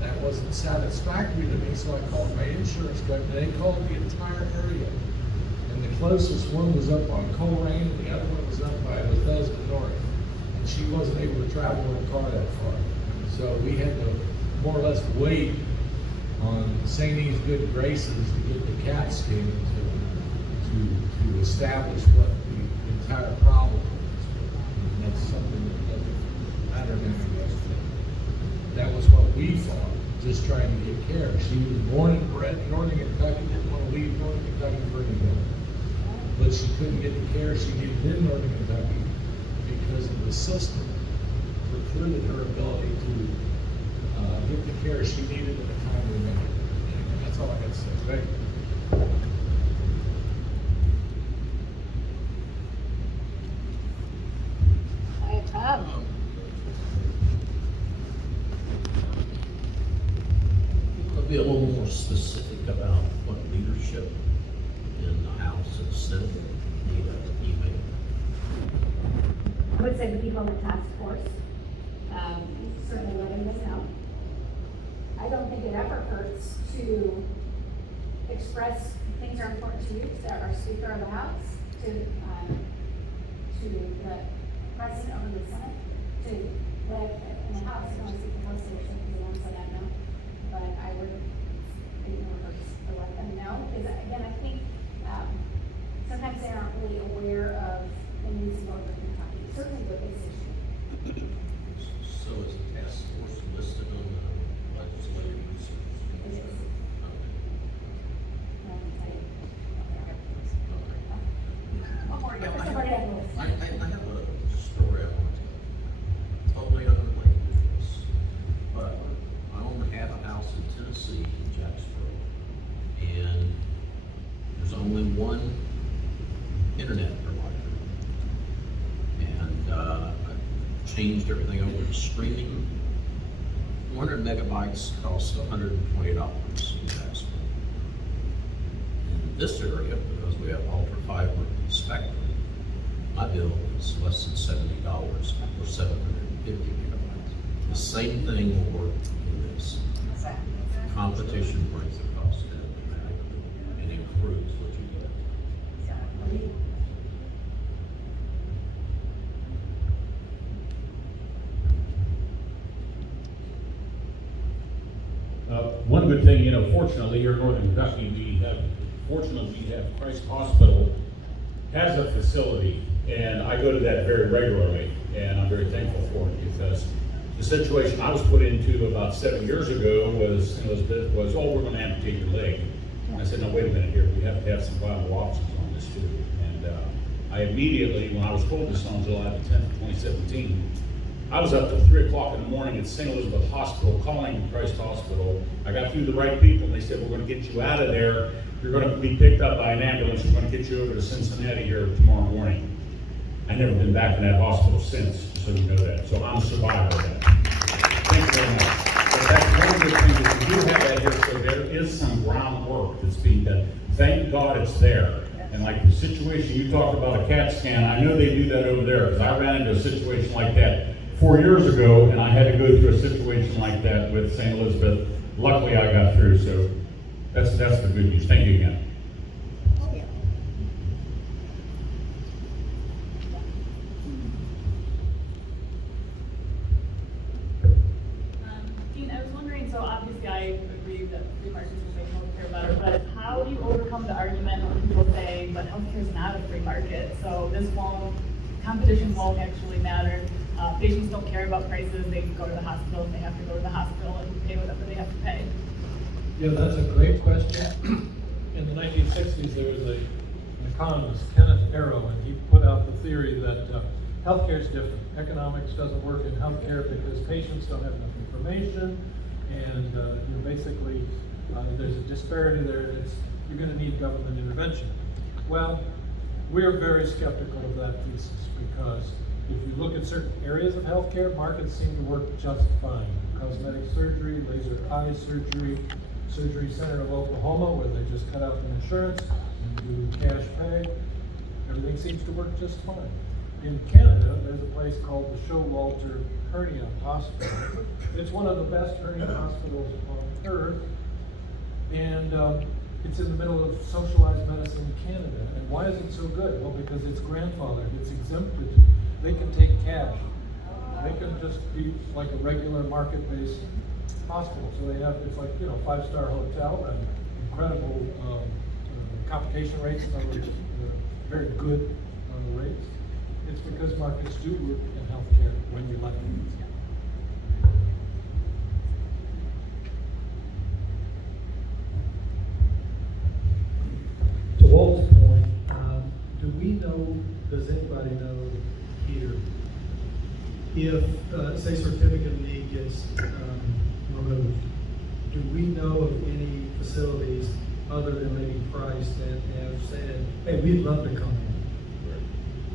That wasn't satisfactory to me, so I called my insurance company. They called the entire area. And the closest one was up on Coleraine, and the other one was up by Bethesda North. And she wasn't able to travel in a car that far. So we had to more or less wait on St. E's good graces to get the CAT scan to establish what the entire problem is. And that's something that doesn't matter now. That was what we thought, just trying to get care. She was born and bred in Northern Kentucky, didn't want to leave Northern Kentucky for anything. But she couldn't get the care she needed in Northern Kentucky because of the system precluded her ability to get the care she needed at a timely manner. And that's all I got to say. Thank you. Be a little more specific about what leadership in the House and Senate need an email. I would say the people on the task force, certainly letting them know. I don't think it ever hurts to express things are important to you, to our Speaker of the House, to the President of the Senate, to let in the House, I don't see the House station because the ones that I know. But I would, it never hurts to let them know, because again, I think sometimes they aren't really aware of the needs of Northern Kentucky, certainly with this issue. So is the task force listed on the legislative research? It is. I have a story I want to tell. Totally unrelated to this, but I own half a house in Tennessee, in Jacksboro, and there's only one internet provider. And I changed everything over to streaming. 100 megabytes costs $120 in Jacksboro. In this area, because we have ultra fiber spectrum, my bill is less than $70 for 750 megabytes. The same thing will work in this. Competition brings the cost down dramatically and improves what you get. One good thing, fortunately here in Northern Kentucky, we have Christ Hospital has a facility, and I go to that very regularly, and I'm very thankful for it, because the situation I was put into about 7 years ago was oh, we're going to amputate your leg. And I said, no, wait a minute here, we have to have some viable options on this too. And I immediately, when I was told this on July the 10th, 2017, I was up till 3 o'clock in the morning at St. Elizabeth Hospital, calling Christ Hospital. I got through the right people, and they said, we're going to get you out of there. You're going to be picked up by an ambulance. We're going to get you over to Cincinnati here tomorrow morning. I've never been back in that hospital since, so you know that. So I'm a survivor of that. Thank you very much. But that's one good thing that we do have that here, so there is some groundwork that's being done. Thank God it's there. And like the situation you talked about, a CAT scan, I know they do that over there, because I ran into a situation like that 4 years ago, and I had to go through a situation like that with St. Elizabeth. Luckily, I got through, so that's the good news. Thank you again. free markets will make healthcare better, but how do you overcome the argument when people say, but healthcare is not a free market, so competition won't actually matter. Patients don't care about prices, they go to the hospital if they have to go to the hospital and pay whatever they have to pay. Yeah, that's a great question. In the 1960s, there was an economist, Kenneth Arrow, and he put out the theory that healthcare is different. Economics doesn't work in healthcare because patients don't have enough information, and basically there's a disparity there. You're going to need government intervention. Well, we're very skeptical of that thesis because if you look at certain areas of healthcare, markets seem to work just fine. Cosmetic surgery, laser eye surgery, surgery center of Oklahoma where they just cut out the insurance and do cash pay. Everything seems to work just fine. In Canada, there's a place called the Showalter Hernia Hospital. It's one of the best hernia hospitals on earth, and it's in the middle of socialized medicine in Canada. And why is it so good? Well, because it's grandfathered, it's exempted. They can take cash. They can just be like a regular market-based hospital. So they have, it's like, 5-star hotel and incredible complication rates, in other words, very good rates. It's because markets do work in healthcare when you let them. To Walt's point, do we know, does anybody know here, if, say, certificate of need gets removed, do we know of any facilities other than maybe Price that have said, hey, we'd love to come in?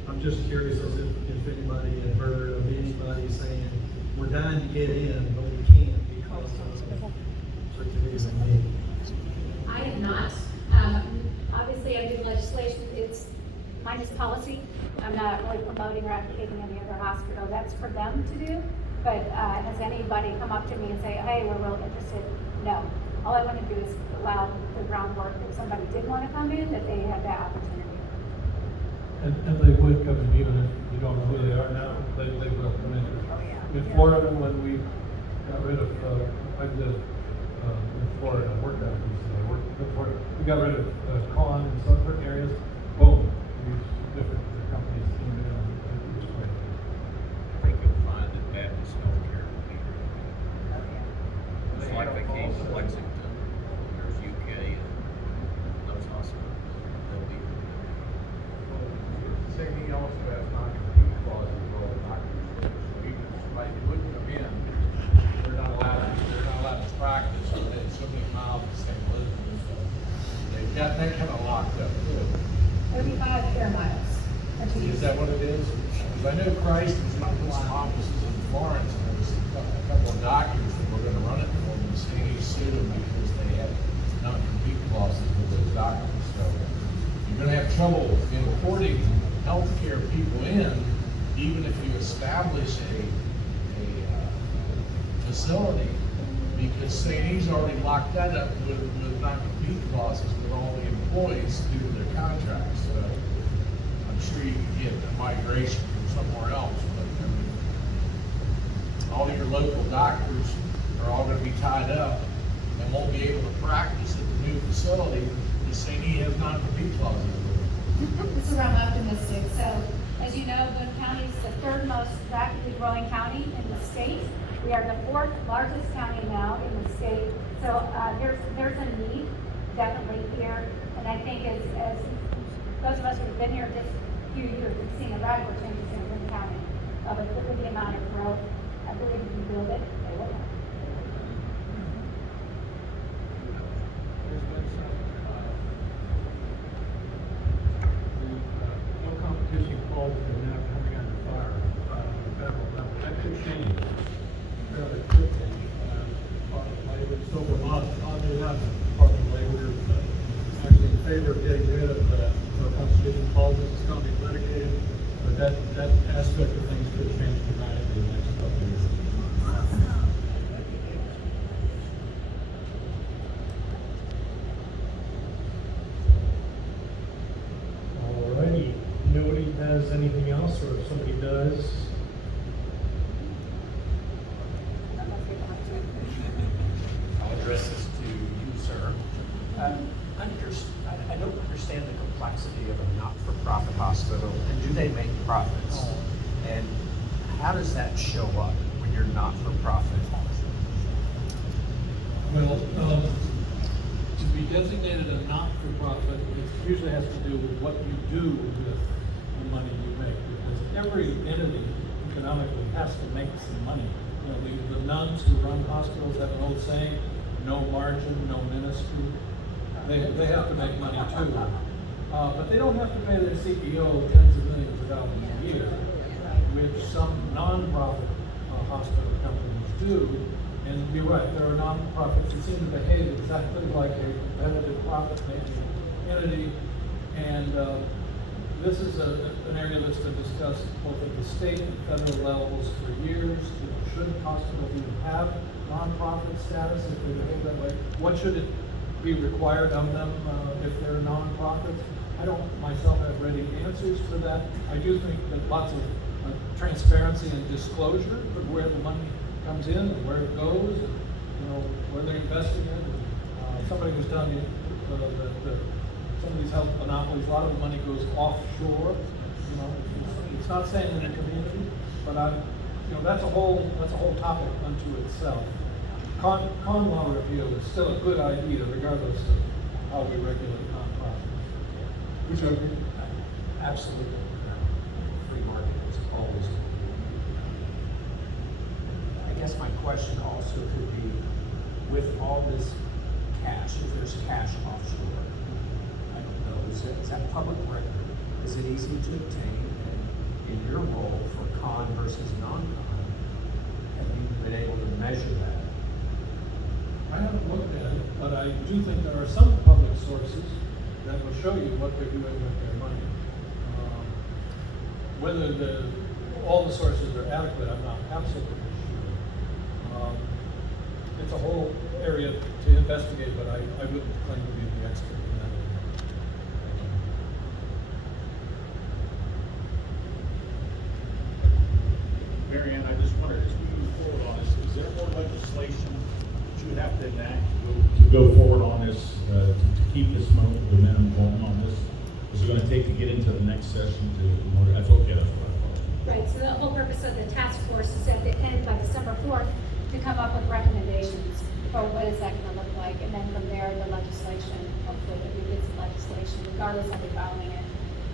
I'm just curious as if anybody had heard of anybody saying, we're dying to get in, but we can't because of certificates of need. I am not. Obviously, under the legislation, mine is policy. I'm not really promoting or advocating any other hospital. That's for them to do. But has anybody come up to me and say, hey, we're really interested? No. All I want to do is allow the groundwork. If somebody did want to come in, that they have that opportunity. And they would come in, even if you don't know who they are now, they will come in. In Florida, when we got rid of, I did in Florida, I worked out in Florida. We got rid of con in some certain areas. Boom, these different companies came in and it was great. I think you'll find that Baptist healthcare will be here. Just like they came to Lexington, there's UK and those hospitals, they'll be here. Same thing also has non-compete clauses for all the doctors. So even if somebody wouldn't come in, they're not allowed to practice within so many miles of St. Elizabeth. So they've got that kind of locked up too. 35 air miles. Is that what it is? Because I know Christ was going to put some offices in Florence, and there was a couple of doctors that were going to run it for them, and St. sued them because they had non-compete clauses with those doctors. So you're going to have trouble importing healthcare people in, even if you establish a facility, because St.E.'s already locked that up with non-compete clauses with all the employees due to their contracts. So I'm sure you can get a migration from somewhere else, but all your local doctors are all going to be tied up and won't be able to practice at the new facility because St.E. has non-compete clauses. This is where I'm optimistic. So, as you know, Boone County is the third most rapidly growing county in the state. We are the 4th largest county now in the state. So there's a need definitely here. And I think as those of us who have been here just a few years, we've seen a radical changes in Boone County. But with the amount of growth, I believe if you build it, they will. No competition clauses are now coming under fire on the federal level. That could change fairly quickly. So Vermont, oddly enough, Department of Labor is actually in favor of getting rid of no competition clauses. It's going to be litigated, but that aspect of things could change dramatically in the next couple of years. Alrighty, nobody has anything else, or if somebody does, I'll address this to you how does that show up when you're not for profit? Well, to be designated a not-for-profit, it usually has to do with what you do with the money you make, because every entity economically has to make some money. You know, the nuns who run hospitals have an old saying, no margin, no ministry. They have to make money too. But they don't have to pay their CEO tens of millions of dollars a year, which some non-profit hospital companies do. And you're right, there are non-profits that seem to behave exactly like a competitive profit-making entity. And this is an area that's been discussed both at the state and federal levels for years. Should hospitals even have non-profit status if they behave that way? What should it be required of them if they're non-profits? I don't myself have ready answers for that. I do think that lots of transparency and disclosure of where the money comes in and where it goes, and, you know, where they're investing in. Somebody was telling me that some of these health monopolies, a lot of the money goes offshore. You know, it's not staying in the community, but you know, that's a whole topic unto itself. Con law review is still a good idea, regardless of how we regulate nonprofits. Would you agree? Absolutely. Free market is always. I guess my question also could be, with all this cash, if there's cash offshore, I don't know, is that public record? Is it easy to obtain? And in your role for con versus non-con, have you been able to measure that? I haven't looked at it, but I do think there are some public sources that will show you what they're doing with their money. Whether all the sources are adequate, I'm not absolutely sure. It's a whole area to investigate, but I wouldn't claim to be the expert in that area. Marianne, I just wondered, as we move forward on this, is there more legislation that you would have to enact to go forward on this, to keep this momentum going on this? Is it going to take to get into the next session that's okay, that's what I thought. Right, so the whole purpose of the task force is at the end, by December 4th, to come up with recommendations for what is that going to look like, and then from there, the legislation, hopefully that we get some legislation, regardless of the following it,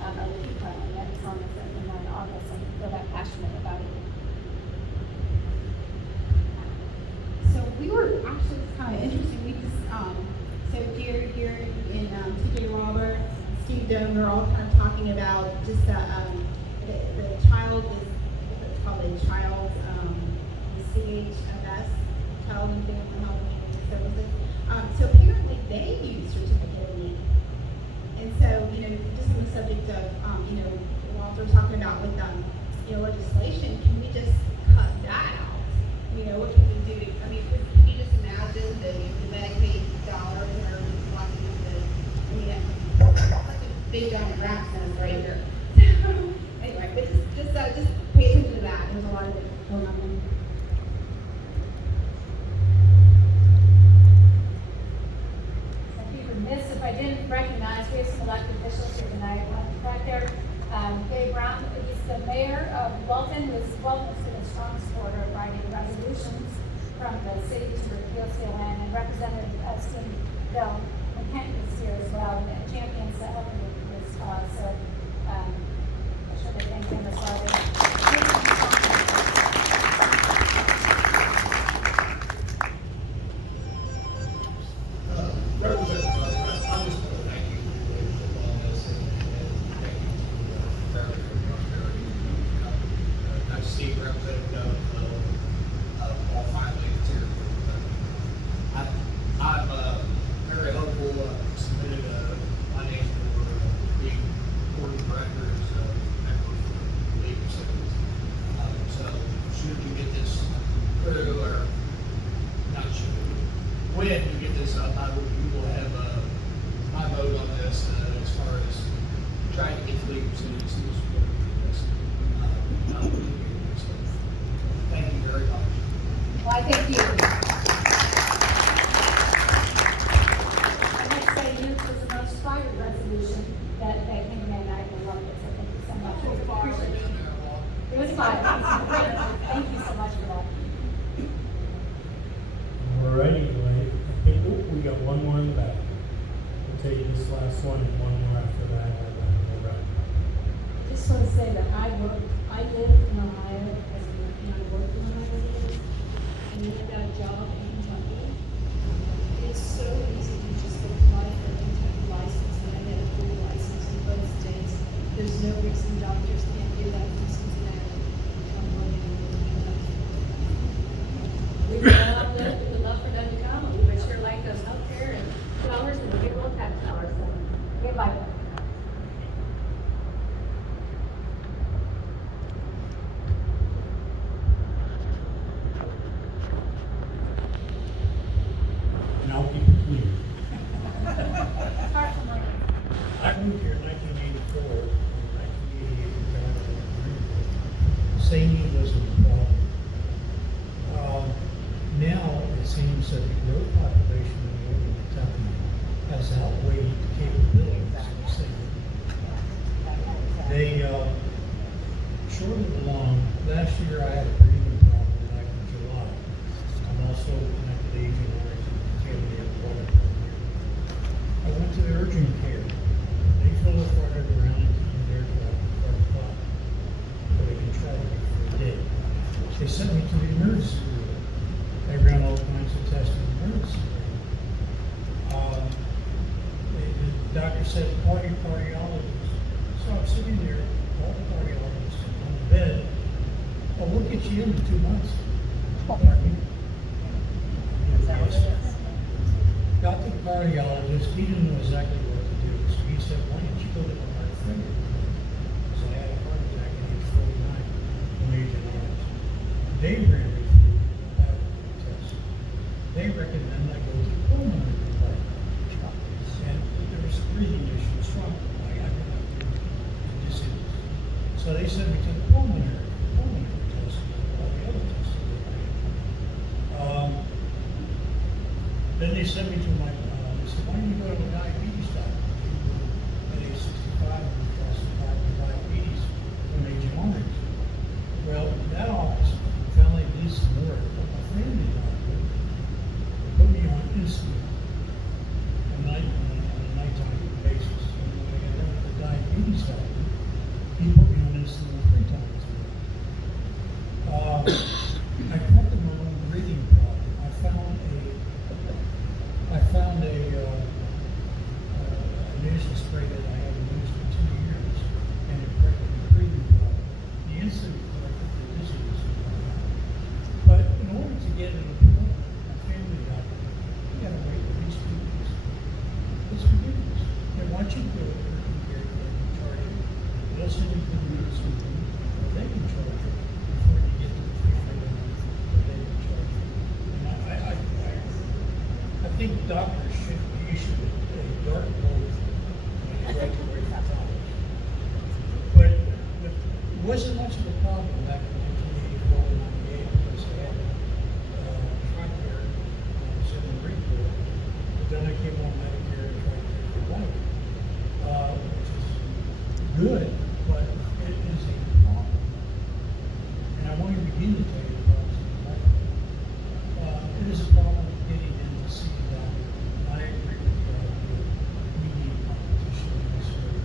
or we keep following it, as long as it's in August, and feel that passionate about it. So we were actually, it's kind of interesting, we just, so Gary here and TJ Robert, Steve Doan, we're all kind of talking about just the child is, it's called a child, the CHFS, Child and Family Health and Services. So apparently they use certificate of need. And so, you know, just on the subject of, you know, Walter was talking about with, you know, legislation, can we just cut that out? You know, what can we do? I mean, can you just imagine the Medicaid dollars that are flocking into, I mean, that's such a big giant rat nest right here. Anyway, but just pay attention to that. There's a lot of it going on. I'd be remiss if I didn't recognize, we have some elected officials here tonight. Right there, Dave Brown, he's the mayor of Walton, who has been a strong supporter of writing resolutions from the city to repeal steel land, and Representative Steve Bell from Kent is here as well, and champions that help with this cause. So I should have thanked him as well. When you get this up, you will have my vote on this as far as trying to get the legal cities to support this. Thank you very much. Well, I thank you. I'd like to say youth was the most inspired resolution that came in. I loved it, so thank you so much. Appreciate it. It was fire. last one and one more after that, and then we'll wrap. I just want to say that I lived in Ohio as a and I worked in Ohio, and then I got a job in Kentucky. It's so easy to just apply for a Kentucky license, and I had a full license in both states. There's no reason doctors can't do that from Cincinnati. I'm living in Kentucky. We would love for them to come, and we would sure like those healthcare and dollars and payroll tax dollars. So, goodbye. And I'll keep it clear. Start from like, I moved here in 1984. In 1988, Saney wasn't a problem. Now it seems that the growth population in Northern Kentucky has outweighed the capabilities of Saney. They shortened along. Last year I had a breathing problem back in July. I'm also connected to Agent Orange and contaminated water from here. I went to the urgent care. They flew us right around and came there to our o'clock. So they can try me for a day. They sent me to the emergency room. They ran all kinds of tests in the emergency room. The doctor said, call your cardiologist. So I'm sitting there, call the cardiologist on the bed. Oh, we'll get you in 2 months. Pardon me? Yes. Got to the cardiologist, he didn't know exactly what to do. So he said, why don't you go to the heart failure? So I had a heart attack at age 49 from Agent Orange. They ran me through that test. They recommend I go to pulmonary department. And there was breathing issues from I got disease. So they sent me to the pulmonary test, all the other tests. Then they sent me to my, they said, why don't you go to a diabetes doctor? At age 65, and classified with diabetes from Agent Orange. Well, that office found they needed some work, but my family doctor put me on insulin on a nighttime basis. And when I got done with the diabetes doctor, he put me on insulin 3 times a week. I caught my own breathing problem. I found a nasal spray that I haven't used for 2 years, and it corrected the breathing problem. The insulin corrected the dizziness. But in order to get an appointment, a family doctor, you got to wait at least 2 weeks. It's ridiculous. They want you to go to urgent care, they can charge you. They'll send you to the emergency room, they can charge you before you get to the free but they can charge you. And I think doctors should be issued a dark mode when they graduate from college. But it wasn't much of a problem back in 1984 and 98 because I had TRICARE, I was in the Marine Corps. But then I came on Medicare and TRICARE for life, which is good, but it is a problem. And I won't even begin to tell you the problems of life. It is a problem getting in to see that. I agree with you. We need competition in this area.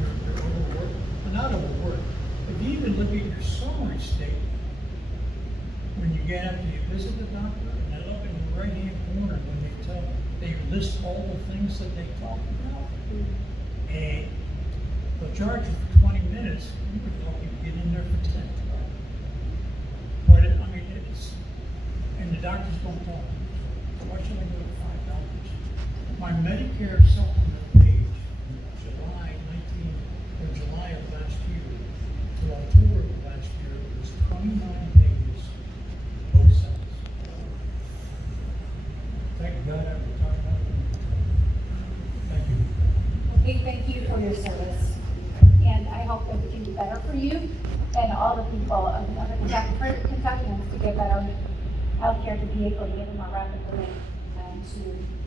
They're overworked. Well, not overworked. If you even look at your summary statement, when you get after you visit the doctor, and I look in the right-hand corner when they list all the things that they talk about, and they'll charge you for 20 minutes. You could help you get in there for 10. But it's, and the doctors don't talk. So why should I go to 5 doctors? My Medicare supplement page from July of last year to October of last year was 29 pages, both sides. Thank God I retired out of it. Thank you. Okay, thank you for your service. And I hope that we can do better for you and all the people of other Kentuckians to get better health care, to be able to give them a rapid living and to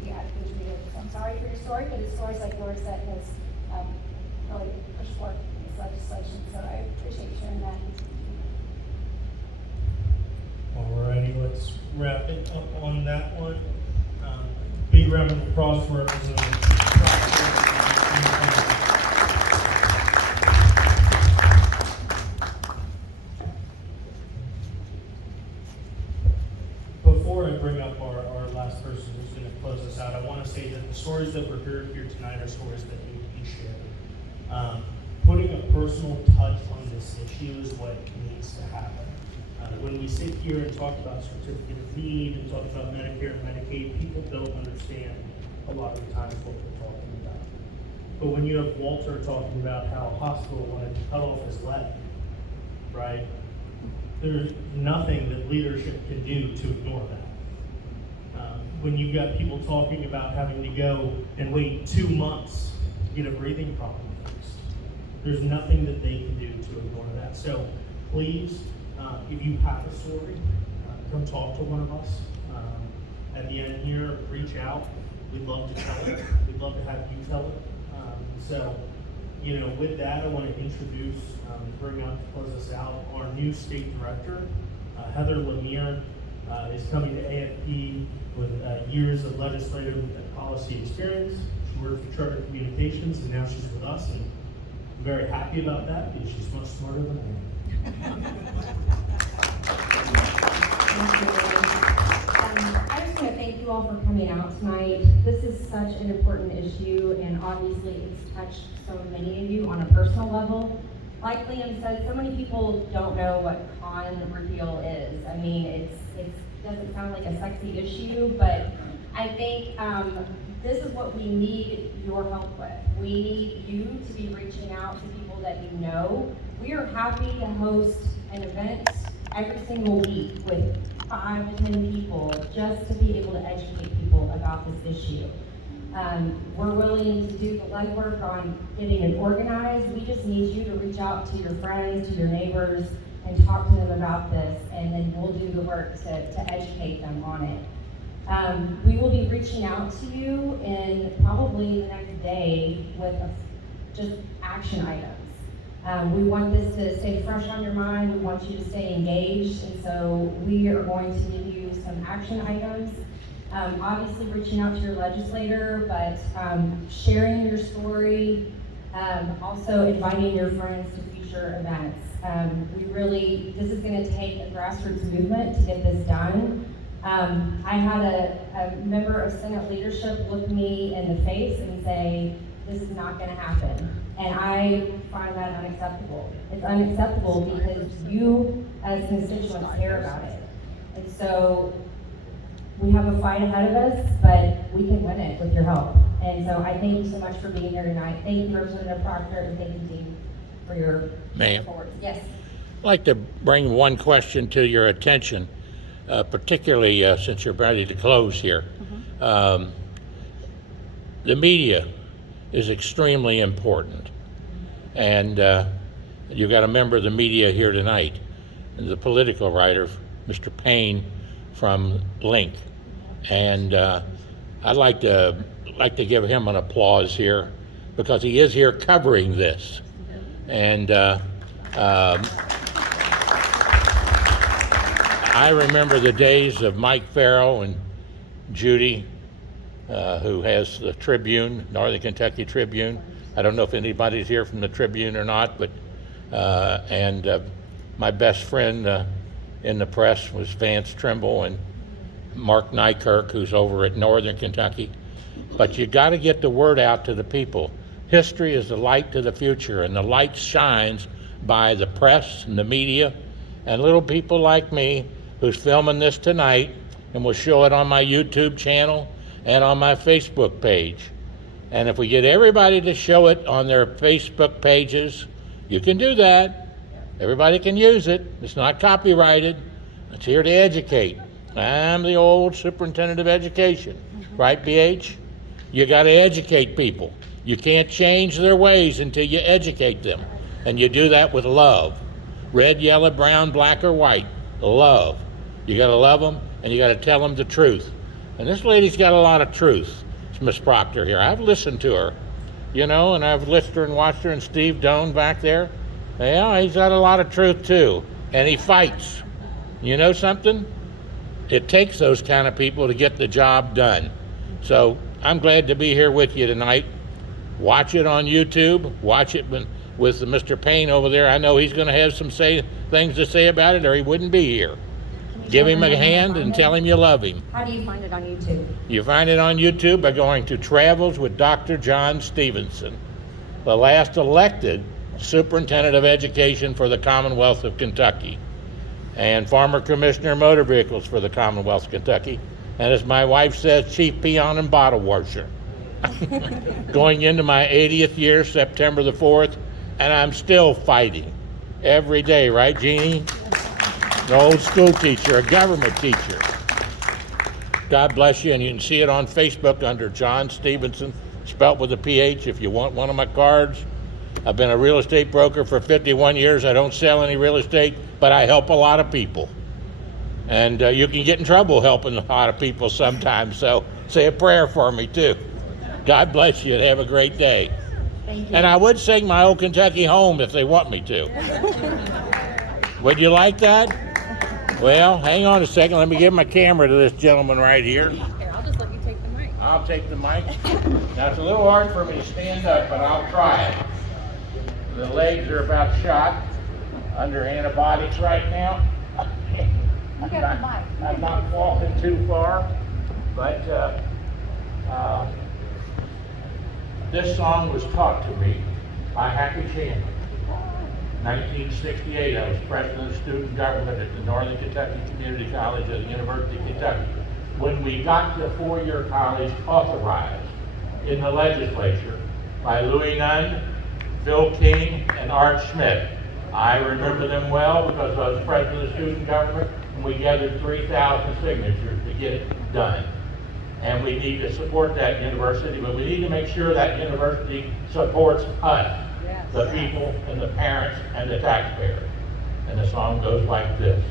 be adequately treated. So I'm sorry for your story, but it's stories like yours that has really pushed forward this legislation. So I appreciate you sharing that. Alrighty, let's wrap it up on that one. Big Reverend Proctor, representing. Before I bring up our last person who's going to close us out, I want to say that the stories that we're hearing here tonight are stories that need to be shared. Putting a personal touch on this issue is what needs to happen. When we sit here and talk about certificate of need and talk about Medicare and Medicaid, people don't understand a lot of the times what we're talking about. But when you have Walter talking about how a hospital wanted to cut off his leg, right? There's nothing that leadership can do to ignore that. When you've got people talking about having to go and wait 2 months to get a breathing problem fixed, there's nothing that they can do to ignore that. So please, if you have a story, come talk to one of us. At the end here, reach out. We'd love to tell it. We'd love to have you tell it. So, you know, with that, I want to introduce, bring up to close us out, our new state director, Heather Lemire, is coming to AFP with years of legislative and policy experience. She worked for Charter Communications, and now she's with us, and I'm very happy about that because she's much smarter than I am. I just want to thank you all for coming out tonight. This is such an important issue, and obviously it's touched so many of you on a personal level. Like Liam said, so many people don't know what con repeal is. I mean, it doesn't sound like a sexy issue, but I think this is what we need your help with. We need you to be reaching out to people that you know. We are happy to host an event every single week with 5 to 10 people just to be able to educate people about this issue. We're willing to do the legwork on getting it organized. We just need you to reach out to your friends, to your neighbors, and talk to them about this, and then we'll do the work to educate them on it. We will be reaching out to you in probably the next day with just action items. We want this to stay fresh on your mind. We want you to stay engaged, and so we are going to give you some action items. Obviously reaching out to your legislator, but sharing your story, also inviting your friends to future events. This is going to take a grassroots movement to get this done. I had a member of Senate leadership look me in the face and say, this is not going to happen. And I find that unacceptable. It's unacceptable because you as constituents care about it. And so we have a fight ahead of us, but we can win it with your help. And so I thank you so much for being here tonight. Thank you, Representative Proctor, and thank you, Dean, for your support. Yes. I'd like to bring one question to your attention, particularly since you're ready to close here. The media is extremely important. And you've got a member of the media here tonight, the political writer, Mr. Payne from Link. And I'd like to give him an applause here because he is here covering this. And I remember the days of Mike Farrell and Judy, who has the Tribune, Northern Kentucky Tribune. I don't know if anybody's here from the Tribune or not, but my best friend in the press was Vance Trimble and Mark Nykirk, who's over at Northern Kentucky. But you got to get the word out to the people. History is the light to the future, and the light shines by the press and the media and little people like me who's filming this tonight, and will show it on my YouTube channel and on my Facebook page. And if we get everybody to show it on their Facebook pages, you can do that. Everybody can use it. It's not copyrighted. It's here to educate. I'm the old superintendent of education, right, BH? You got to educate people. You can't change their ways until you educate them. And you do that with love. Red, yellow, brown, black, or white. Love. You got to love them, and you got to tell them the truth. And this lady's got a lot of truth. It's Miss Proctor here. I've listened to her, you know, and I've listened to her and watched her, and Steve Doan back there. Yeah, he's got a lot of truth too, and he fights. You know something? It takes those kind of people to get the job done. So I'm glad to be here with you tonight. Watch it on YouTube. Watch it with Mr. Payne over there. I know he's going to have some things to say about it, or he wouldn't be here. Give him a hand and tell him you love him. How do you find it on YouTube? You find it on YouTube by going to Travels with Dr. John Stephenson, the last elected Superintendent of Education for the Commonwealth of Kentucky, and former Commissioner of Motor Vehicles for the Commonwealth of Kentucky, and as my wife says, Chief Peon and Bottle Washer. Going into my 80th year, September the 4th, and I'm still fighting every day, right, Jeannie? An old school teacher, a government teacher. God bless you, and you can see it on Facebook under John Stephenson, spelt with a PH if you want one of my cards. I've been a real estate broker for 51 years. I don't sell any real estate, but I help a lot of people. And you can get in trouble helping a lot of people sometimes, so say a prayer for me too. God bless you and have a great day. Thank you. And I would sing My Old Kentucky Home if they want me to. Would you like that? Well, hang on a second. Let me give my camera to this gentleman right here. Here, I'll just let you take the mic. I'll take the mic. Now, it's a little hard for me to stand up, but I'll try it. The legs are about shot, under antibiotics right now. I'm not walking too far, but this song was taught to me by Happy Chandler. 1968, I was president of student government at the Northern Kentucky Community College at the University of Kentucky. When we got the four-year college authorized in the legislature by Louis Nunn, Phil King, and Art Schmidt. I remember them well because I was president of student government, and we gathered 3,000 signatures to get it done. And we need to support that university, but we need to make sure that university supports us, the people and the parents and the taxpayers. And the song goes like this.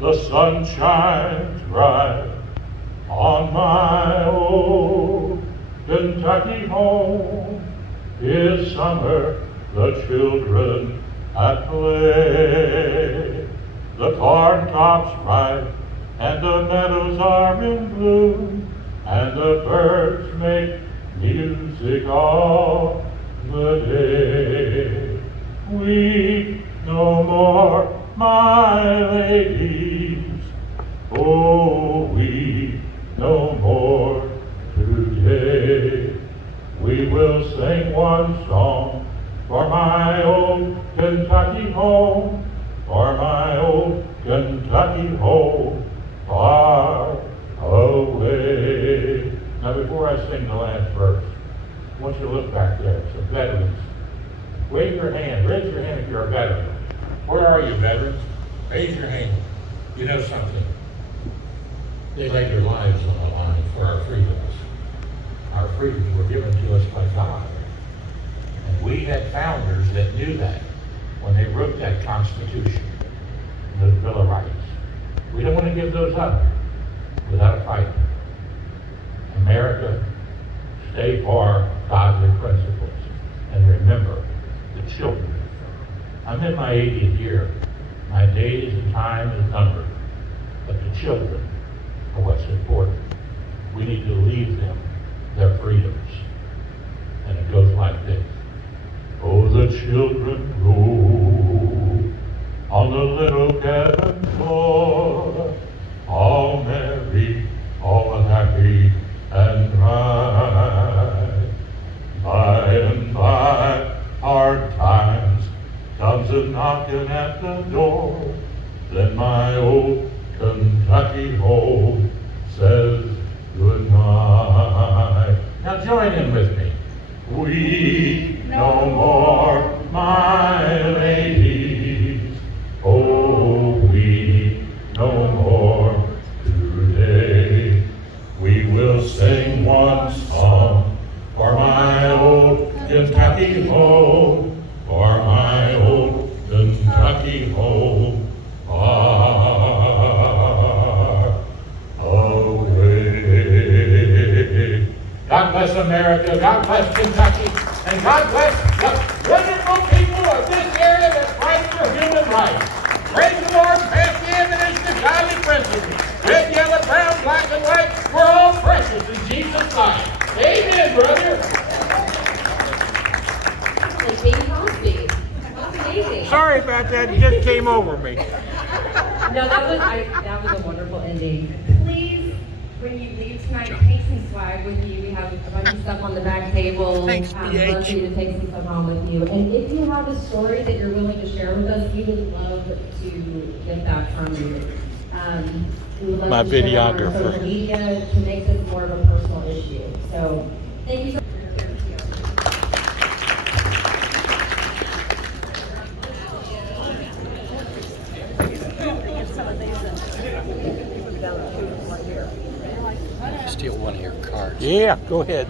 The sun shines bright on my old Kentucky home. It's summer, the children at play. The corn tops ripe and the meadows are in bloom, and the birds make music all the day. Weep no more, my ladies, oh, weep no more today. We will sing one song for my old Kentucky home, for my old Kentucky home, far away. Now before I sing the last verse, I want you to look back there, some veterans. Wave your hand, raise your hand if you're a veteran. Where are you, veterans? Raise your hand. You know something? They laid their lives on the line for our freedoms. Our freedoms were given to us by God. And we had founders that knew that when they wrote that Constitution, the Bill of Rights. We don't want to give those up without a fight. America, stay for godly principles. And remember the children. I'm in my 80th year. My days and time is numbered. But the children are what's important. We need to leave them their freedoms. And it goes like this. Oh, the children roll on the little cabin floor, all merry, all happy and bright. By and by, hard times comes a knocking at the door. Then my old Kentucky home says goodnight. Now join in with me. Weep no more, my ladies. Oh, weep no more today. We will sing one song for my old Kentucky home, for my old Kentucky home. bless America. God bless Kentucky. And God bless the wonderful people of this area that fight for human rights. Praise the Lord, pass the evidence to godly principles. Red, yellow, brown, black, and white, we're all precious in Jesus' name. Amen, brother. Sorry about that, it just came over me. No, that was a wonderful ending. Please, when you leave tonight, take some swag with you. We have a bunch of stuff on the back table. Thanks, Love for you to take some stuff home with you. And if you have a story that you're willing to share with us, we would love to get that from you. We would love My to share it on our videographer. social media to make this more of a personal issue. So, thank you so much. Steal one of your cards. Yeah, go ahead.